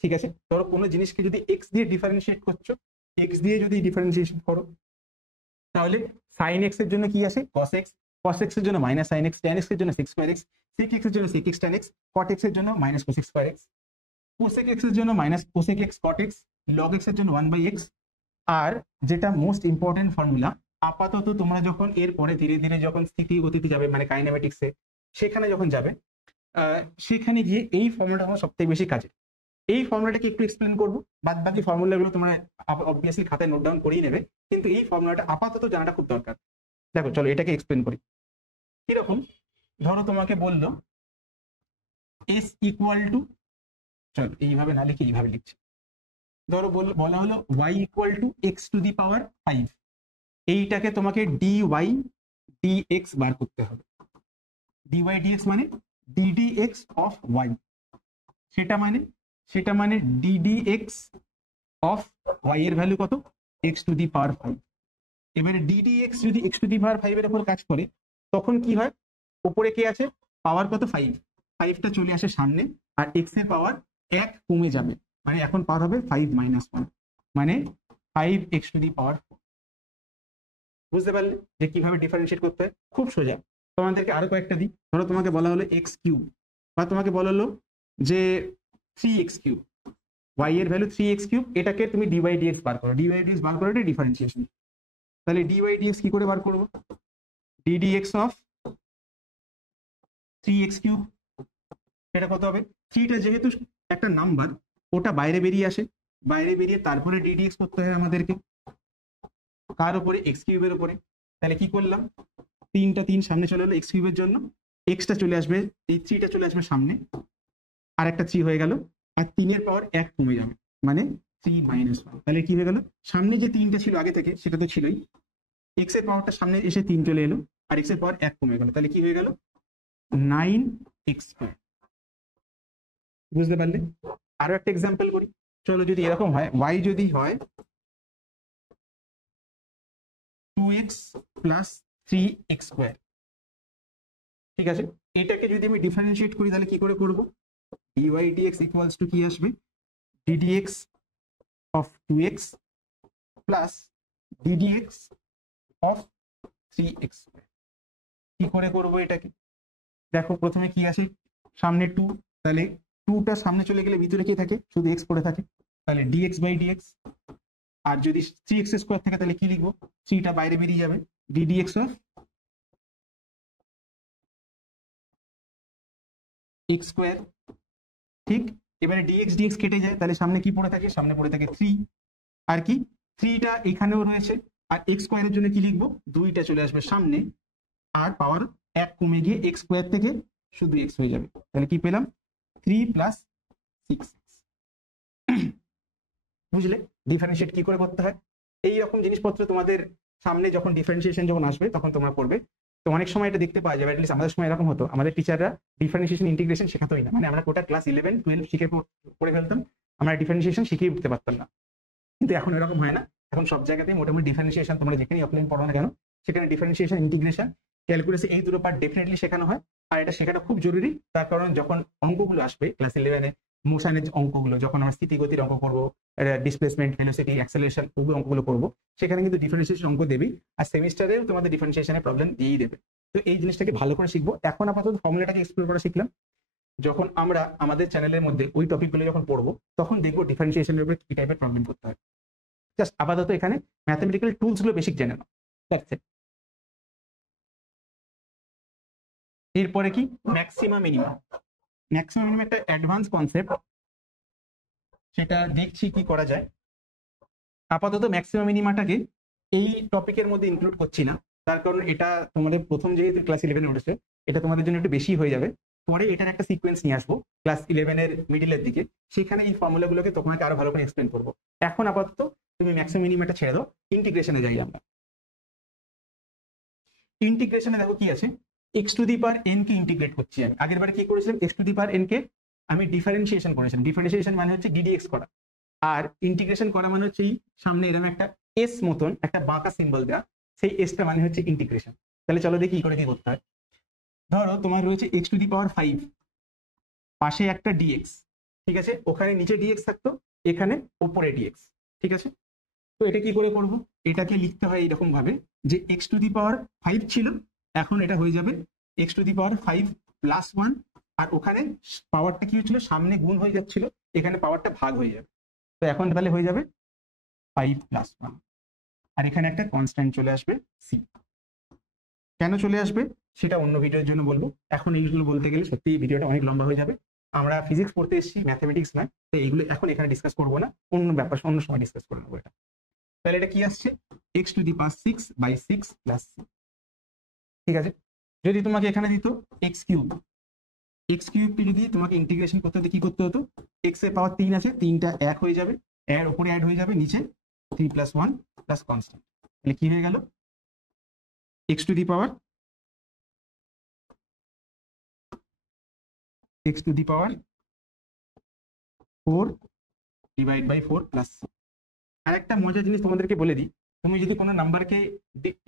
ঠিক আছে, ধরো কোনো জিনিসকে যদি এক্স দিয়ে ডিফারেন্সিয়েট করছো, এক্স দিয়ে যদি ডিফারেন্সিয়েশন করো তাহলে সাইন এক্স এর জন্য কি আসে কস এক্স, কস এক্স এর জন্য minus sine X, tan X এর জন্য sec square X, sec X এর জন্য sec X tan X, cot X এর জন্য minus cosec square X, cosec X এর জন্য minus cosec X cot X, log X এর জন্য 1/x। আর যেটা মোস্ট ইম্পর্টেন্ট ফর্মুলা, আপাতত তোমরা যখন এর পরে ধীরে ধীরে যখন স্থিতি গতিতে যাবে মানে কাইনেমেটিক্সে সেখানে যখন যাবে, সেখানে গিয়ে এই ফর্মুলাটা আমার সবথেকে বেশি কাজে। এই ফর্মুলাটাকে একটু এক্সপ্লেন করবো, বাদ বাকি ফর্মুলাগুলো তোমরা অবভিয়াসলি খাতায় নোট ডাউন করিয়ে নেবে, কিন্তু এই ফর্মুলাটা আপাতত জানাটা খুব দরকার। দেখো চলো এটাকে এক্সপ্লেন করি। কিরকম, ধরো তোমাকে বললো এস ইকুয়াল টু, চলো এইভাবে না লিখে এইভাবে লিখছি, ধরো বলা হলো y equal to x to the power 5, এইটাকে তোমাকে dy dx বার করতে হবে। dy dx মানে ddx অফ y, সেটা মানে ddx অফ y এর ভ্যালু কত, x টু দি পাওয়ার 5। এবারে ddx যদি x টু দি পাওয়ার 5 এর উপর কাজ করে তখন কি হয়, উপরে কি আছে পাওয়ার কত 5, 5টা চলে আসে সামনে আর x এর পাওয়ার 1 কমে যাবে, মানে এখন পাওয়ার হবে 5 - 1, মানে 5x টু দি পাওয়ার 4। বুঝতে পারলে যে কিভাবে ডিফারেন্সিয়েট করতে হয়, খুব সোজা। তোমাদেরকে আরো কয়েকটা দিই, ধরো তোমাকে বলা হলো x কিউব, বা তোমাকে বলা হলো যে 3x³ y এর ভ্যালু 3x³, এটাকে তুমি dy/dx বার করো, dy/dx বার করে এটা ডিফারেন্সিয়েশন। তাহলে dy/dx কি করে বার করব, ddx অফ 3x³ এটা কত হবে, 3টা যেহেতু একটা নাম্বার ওটা বাইরে বেরিয়ে আসে, বাইরে বেরিয়ে তারপরে ddx করতে হয় আমাদেরকে কার উপরে, x³ এর উপরে। তাহলে কি করলাম, 3টা 3 সামনে চলে এলো x³ এর জন্য, xটা চলে আসবে, এই 3টা চলে আসবে সামনে, আর একটা 3 হয়ে গেল, আর 3 এর পাওয়ার 1 কমে যাবে, মানে 3 - 1। তাহলে কি হয়ে গেল, সামনে যে 3টা ছিল আগে থেকে সেটা তো ছিলই, x এর পাওয়ারটা সামনে এসে 3 চলে এলো, আর x এর পাওয়ার 1 কমে গেল, তাহলে কি হয়ে গেল 9x²। বুঝতে পারলে? আরো একটা এক্সাম্পল করি, চলো যদি এরকম হয়, y যদি হয় 2x + 3x², ঠিক আছে, এটাকে যদি আমি ডিফারেন্সিয়েট করি তাহলে কি করে করব, dy/dx ইকুয়ালস টু কি আসবে, ddx of 2x plus ddx of 3x। কি করে করব এটাকে, দেখো প্রথমে কি আসে, সামনে 2, তাহলে 2টা সামনে চলে গেলে ভিতরে কি থাকে, শুধু x পড়ে থাকে, তাহলে dx/dx। আর যদি 3x² থাকে তাহলে কি লিখবো, 3টা বাইরে বেরিয়ে যাবে, ddx অফ x²। ঠিক, এবারে dx কেটে যায়, তাহলে সামনে কি পড়ে থাকে, সামনে পড়ে থাকে 3, আর কি 3টা এখানেও রয়েছে, আর x² এর জন্য কি লিখবো, 2টা চলে আসবে সামনে, আর পাওয়ার 1 কমে গিয়ে x² থেকে শুধু x হয়ে যাবে, তাহলে কি পেলাম 3 + 6। বুঝলে ডিফারেন্সিয়েট কি করে করতে হয়? এই রকম জিনিসপত্র তোমাদের সামনে যখন ডিফারেন্সিয়েশন যখন আসবে তখন তোমরা করবে। তো অনেক সময় এটা দেখতে পাওয়া যাবে, অ্যাটলিস্ট আমাদের সময় এরকম হতো, আমাদের টিচাররা ডিফারেন্সিয়েশন ইন্টিগ্রেশন শেখাতোই না, মানে আমরা গোটা ক্লাস 11 12 শিখে পড়ে ফেলতাম, আমরা ডিফারেন্সিয়েশন শিখিয়ে উঠতে পারতাম না। কিন্তু এখন এরকম হয় না, এখন সব জায়গাতেই মোটামুটি ডিফারেন্সিয়েশন তোমরা যেখানেই অফলাইন পড়ো না কেন সেখানে ডিফারেন্সিয়েশন, ইন্টিগ্রেশন, ক্যালকুলাস এই দুটো পার্ট ডেফিনেটলি শেখানো হয়। আর এটা শেখাটা খুব জরুরি, তার কারণ যখন অঙ্কগুলো আসবে ক্লাস 11-এ, মোশনের অঙ্কগুলো, যখন আমরা স্থিতিগতির অঙ্ক করবো, ডিসপ্লেসমেন্ট, ভেলোসিটি, অ্যাক্সেলারেশন অঙ্কগুলো করবো, সেখানে কিন্তু ডিফারেন্সিয়েশন অঙ্ক দেবেই, আর সেমিস্টারেও তোমাদের ডিফারেন্সিয়েশনের প্রবলেম দিয়েই দেবে। তো এই জিনিসটাকে ভালো করে শিখবো। এখন আপাতত ফর্মুলাটাকে এক্সপ্লোর করা শিখলাম, যখন আমরা আমাদের চ্যানেলের মধ্যে ওই টপিকগুলো যখন পড়বো তখন দেখবো ডিফারেন্সিয়েশনের উপরে কি টাইপের প্রবলেম করতে হয়। জাস্ট আপাতত এখানে ম্যাথমেটিক্যাল টুলস গুলো বেসিক জেনে নাও, দ্যাটস ইট। এরপরে কি ম্যাক্সিমাম মিনিমাম, ম্যাক্সিমাম মিনিমাম একটা অ্যাডভান্স কনসেপ্ট, সেটা দেখছি কি করা যায়। আপাতত ম্যাক্সিমাম মিনিমাটাকে এই টপিকের মধ্যে ইনক্লুড করছি না, তার কারণ এটা তোমাদের প্রথম যেহেতু ক্লাস 11 উঠেছে, এটা তোমাদের জন্য একটু বেশি হয়ে যাবে। পরে এটার একটা সিকোয়েন্স নিয়ে আসবো ক্লাস 11-এর মিডিলের দিকে, সেখানে এই ফর্মুলাগুলোকে তোমাকে আরো ভালো করে এক্সপ্লেন করবো। এখন আপাতত তুমি ম্যাক্সিমাম মিনিমাটা ছেড়ে দাও, ইন্টিগ্রেশনে যাই আমরা। ইন্টিগ্রেশনে দেখো কি আছে, x⁴n কে ইন্টিগ্রেট করছি আমি। আগের বারে কি করেছিলাম, x⁴n কে আমি ডিফারেন্সিয়েশন করেছিলাম, ডিফারেন্সিয়েশন মানে হচ্ছে ddx করা, আর ইন্টিগ্রেশন করা মানে হচ্ছে এই সামনে এরকম একটা এস মতন একটা বাঁকা সিম্বল দেওয়া, সেই এসটা মানে হচ্ছে ইন্টিগ্রেশন। তাহলে চলো দেখি কি করে কি করতে হয়। ধরো তোমার রয়েছে x⁵, পাশে একটা dx, ঠিক আছে, ওখানে নিচে dx থাকতো, এখানে উপরে dx, ঠিক আছে। তো এটা কি করে করব, এটাকে লিখতে হয় এরকম ভাবে যে x⁵ ছিল, এখন এটা হয়ে যাবে x⁵ প্লাস 1, আর ওখানে পাওয়ারটা কি হচ্ছিল, সামনে গুণ হয়ে যাচ্ছিল, এখানে পাওয়ারটা ভাগ হয়ে যাবে। তো এখন তাহলে হয়ে যাবে 5 + 1, আর এখানে একটা কনস্ট্যান্ট চলে আসবে c। কেন চলে আসবে সেটা অন্য ভিডিওর জন্য বলবো, এখন এইগুলো বলতে গেলে সত্যি ভিডিওটা অনেক লম্বা হয়ে যাবে। আমরা ফিজিক্স পড়তে এসেছি, ম্যাথমেটিক্স নয়, তো এইগুলো এখন এখানে ডিসকাস করবো না, অন্য ব্যাপার অন্য সময় ডিসকাস করে নেবো এটা। তাহলে এটা কি আসছে, x⁶/6 + c, ঠিক আছে। যদি তোমাকে এখানে দিত x³ যদি তোমাকে ইন্টিগ্রেশন করতে হতো কি করতে হতো, x এর পাওয়ার 3 আছে, 3টা 1 হয়ে যাবে, এর উপরে অ্যাড হয়ে যাবে, নিচে 3 + 1 প্লাস কনস্ট্যান্ট, তাহলে কি হয়ে গেল x⁴4 / 4 + c। আর একটা মজার জিনিস তোমাদেরকে বলে দিই, তুমি যদি কোনো নাম্বারকে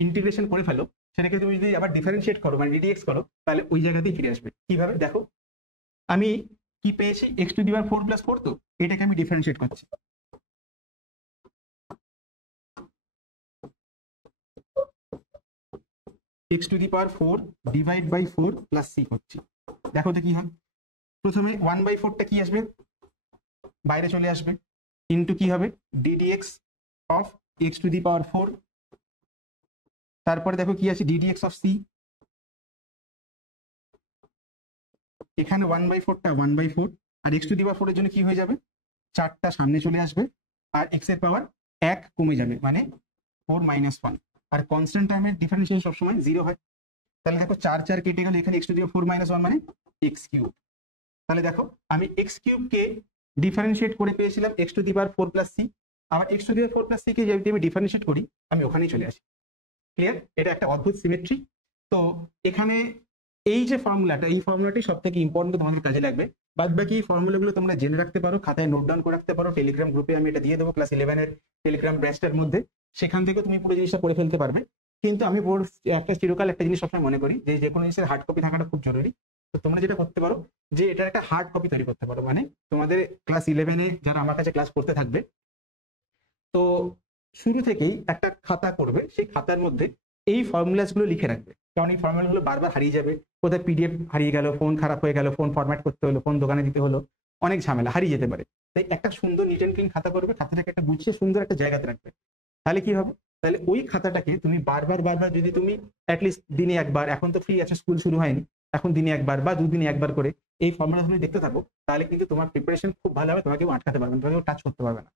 ইন্টিগ্রেশন করে ফেলো, সেটাকে তুমি যদি আবার ডিফারেন্সিয়েট করো মানে ddx করো, তাহলে ওই জায়গাতেই ফিরে আসবে। কিভাবে দেখো, আমি কি পেয়েছি, x⁴ + 4, তো এটাকে আমি ডিফারেন্সিয়েট করছি, x⁴ / 4 + c করছি। দেখো তো কি হয়, প্রথমে 1/4টা কি আসবে, বাইরে চলে আসবে, ইন্টু কি হবে d d x of x to the power 4, তারপরে দেখো কি আছে ডিডিএক্স অফ সি, এখানে 1/4টা 1/4, আর এক্স টু দি পাওয়ার 4 এর জন্য কি হয়ে যাবে 4টা সামনে চলে আসবে, আর এক্স এর পাওয়ার 1 কমে যাবে, মানে 4 - 1, আর কনস্ট্যান্ট টাইমের ডিফারেন্সিয়েশন সবসময় 0 হয়। তাহলে দেখো 4 4 কেটে গেলে এখানে এক্স টু দি পাওয়ার 4 - 1 মানে এক্স কিউব। তাহলে দেখো আমি এক্স কিউব কে ডিফারেন্সিয়েট করে পেয়েছিলাম x to the power 4 + C, আবার x to the power 4 + C কে যদি আমি ডিফারেন্সিয়েট করি আমি ওখানেই চলে আসি। ক্লিয়ার? এটা একটা অদ্ভুত সিমেট্রি। তো এখানে এই যে ফর্মুলাটা, এই ফর্মুলাটি সব থেকে ইম্পর্টেন্ট, তোমাদের কাজে লাগবে। বাদ বাকি এই ফর্মুলাগুলো তোমরা জেনে রাখতে পারো, খাতায় নোট ডাউন করে রাখতে পারো, টেলিগ্রাম গ্রুপে আমি এটা দিয়ে দেবো ক্লাস 11 এর টেলিগ্রাম ব্যাচটার মধ্যে, সেখান থেকে তুমি পুরো জিনিসটা পড়ে ফেলতে পারবে। কিন্তু আমি একটা চিরকাল একটা জিনিস সবসময় মনে করি যে কোনো জিনিসের হার্ড কপি থাকাটা খুব জরুরি। তো তোমরা যেটা করতে পারো যে এটা একটা হার্ড কপি তৈরি করতে পারো, মানে তোমাদের ক্লাস 11 এ যারা আমার কাছে ক্লাস করতে থাকবে, তো শুরু থেকেই একটা খাতা করবে, সেই খাতার মধ্যে এই ফর্মুলাস গুলো লিখে রাখবে, কারণ এই ফর্মুলা গুলো বারবার হারিয়ে যাবে, কোথায় পিডিএফ হারিয়ে গেল, ফোন খারাপ হয়ে গেল, ফোন ফরম্যাট করতে হলো, ফোন দোকানে দিতে হলো, অনেক ঝামেলা, হারিয়ে যেতে পারে। তাই একটা সুন্দর নিট অ্যান্ড ক্লিন খাতা করবে, খাতাটাকে একটা গুছিয়ে সুন্দর একটা জায়গাতে রাখবে। তাহলে কি হবে, তাহলে ওই খাতাটাকে তুমি বারবার বারবার যদি তুমি অ্যাটলিস্ট দিনে একবার, এখন তো ফ্রি আছে, স্কুল শুরু হয়নি, এখন দিনে একবার বা দুদিনে একবার করে এই ফর্মুলা তুমি দেখতে থাকো, তাহলে কিন্তু তোমার প্রিপারেশন খুব ভালো হবে, তোমাকে কেউ আটকাতে পারবে না, তোমাকে টাচ করতে পারবে না।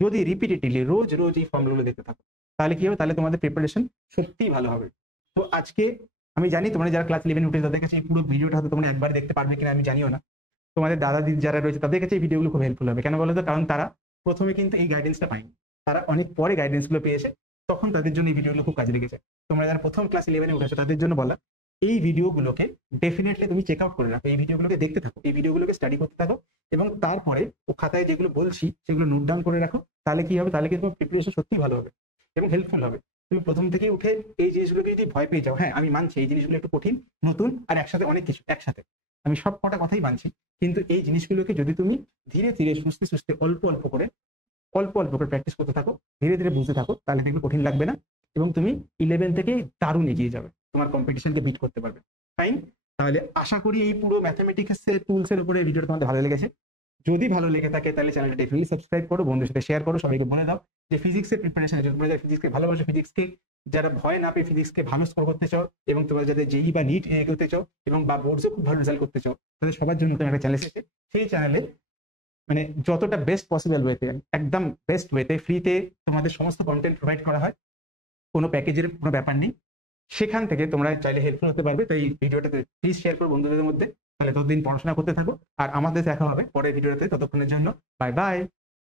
যদি রিপিটেডলি রোজ রোজ এই ফর্মুলাগুলো দেখতে থাকো, তাহলে কি হবে, তাহলে তোমাদের প্রিপারেশন সত্যিই ভালো হবে। তো আজকে আমি জানি তোমরা যারা ক্লাস 11 উঠে তাদের কাছে এই পুরো ভিডিওটা হয়তো তোমরা একবার দেখতে পারবে কিনা আমি জানিও না। তোমাদের দাদা দিদি যারা রয়েছে তাদের কাছে এই ভিডিওগুলো খুব হেল্পফুল হবে। কেন বলো তো, কারণ তারা প্রথমে কিন্তু এই গাইডেন্সটা পায়নি, তারা অনেক পরে গাইডেন্সগুলো পেয়েছে, তখন তাদের জন্য এই ভিডিওগুলো খুব কাজে লেগেছে। তোমরা যারা প্রথম ক্লাস 11 উঠেছো তাদের জন্য বলা, এই ভিডিওগুলোকে ডেফিনেটলি তুমি চেক আউট করে রাখো, এই ভিডিওগুলোকে দেখতে থাকো, এই ভিডিওগুলোকে স্টাডি করতে থাকো, এবং তারপরে ও খাতায় যেগুলো বলছি সেগুলো নোট ডাউন করে রাখো। তাহলে কি হবে, তাহলে কিন্তু তোমার প্রিপারেশন সত্যি ভালো হবে এবং হেল্পফুল হবে। তুমি প্রথম থেকে উঠে এই জিনিসগুলোকে যদি ভয় পেয়ে যাও, হ্যাঁ আমি মানছি এই জিনিসগুলো একটু কঠিন, নতুন, আর একসাথে অনেক কিছু একসাথে, আমি সব কটা কথাই মানছি, কিন্তু এই জিনিসগুলোকে যদি তুমি ধীরে ধীরে সুস্থে সুস্থে অল্প অল্প করে প্র্যাকটিস করতে থাকো, ধীরে ধীরে বুঝতে থাকো, তাহলে দেখবে কঠিন লাগবে না, এবং তুমি 11 থেকে দারুণ এগিয়ে যাবে, তোমার কম্পিটিশনকে বিট করতে পারবে। ফাইন, তাহলে আশা করি এই পুরো ম্যাথমেটিক্স এর টুলস এর উপরে ভিডিওটা তোমাদের ভালো লেগেছে। যদি ভালো লেগে থাকে তাহলে চ্যানেলটা ডেফিনেটলি সাবস্ক্রাইব করো, বন্ধুদের সাথে শেয়ার করো, সবাইকে বলে দাও যে ফিজিক্সের প্রিপারেশন আছে, তোমরা যারা ফিজিক্সকে ভালোবাসো, ফিজিক্সকে যারা ভয় না পেয়ে ফিজিক্সকে ভালো স্কোর করতে চাও, এবং তোমরা যাদের জেই বা নিট এগোতে চাও এবং বা বোর্ডসে খুব ভালো রেজাল্ট করতে চাও, তাদের সবার জন্য তোমার একটা চ্যানেল এসেছে। সেই চ্যানেলে মানে যতটা বেস্ট পসিবল ওয়েতে, একদম বেস্ট ওয়েতে ফ্রিতে তোমাদের সমস্ত কন্টেন্ট প্রোভাইড করা হয়, কোনো প্যাকেজের কোনো ব্যাপার নেই, সেখান থেকে তোমরা চাইলে হেল্পফুল হতে পারবে। তো এই ভিডিওটাতে প্লিজ শেয়ার করো বন্ধুদের মধ্যে, তাহলে ততদিন পড়াশোনা করতে থাকো, আর আমাদের দেখা হবে পরের ভিডিওতে, ততক্ষণের জন্য বাই বাই।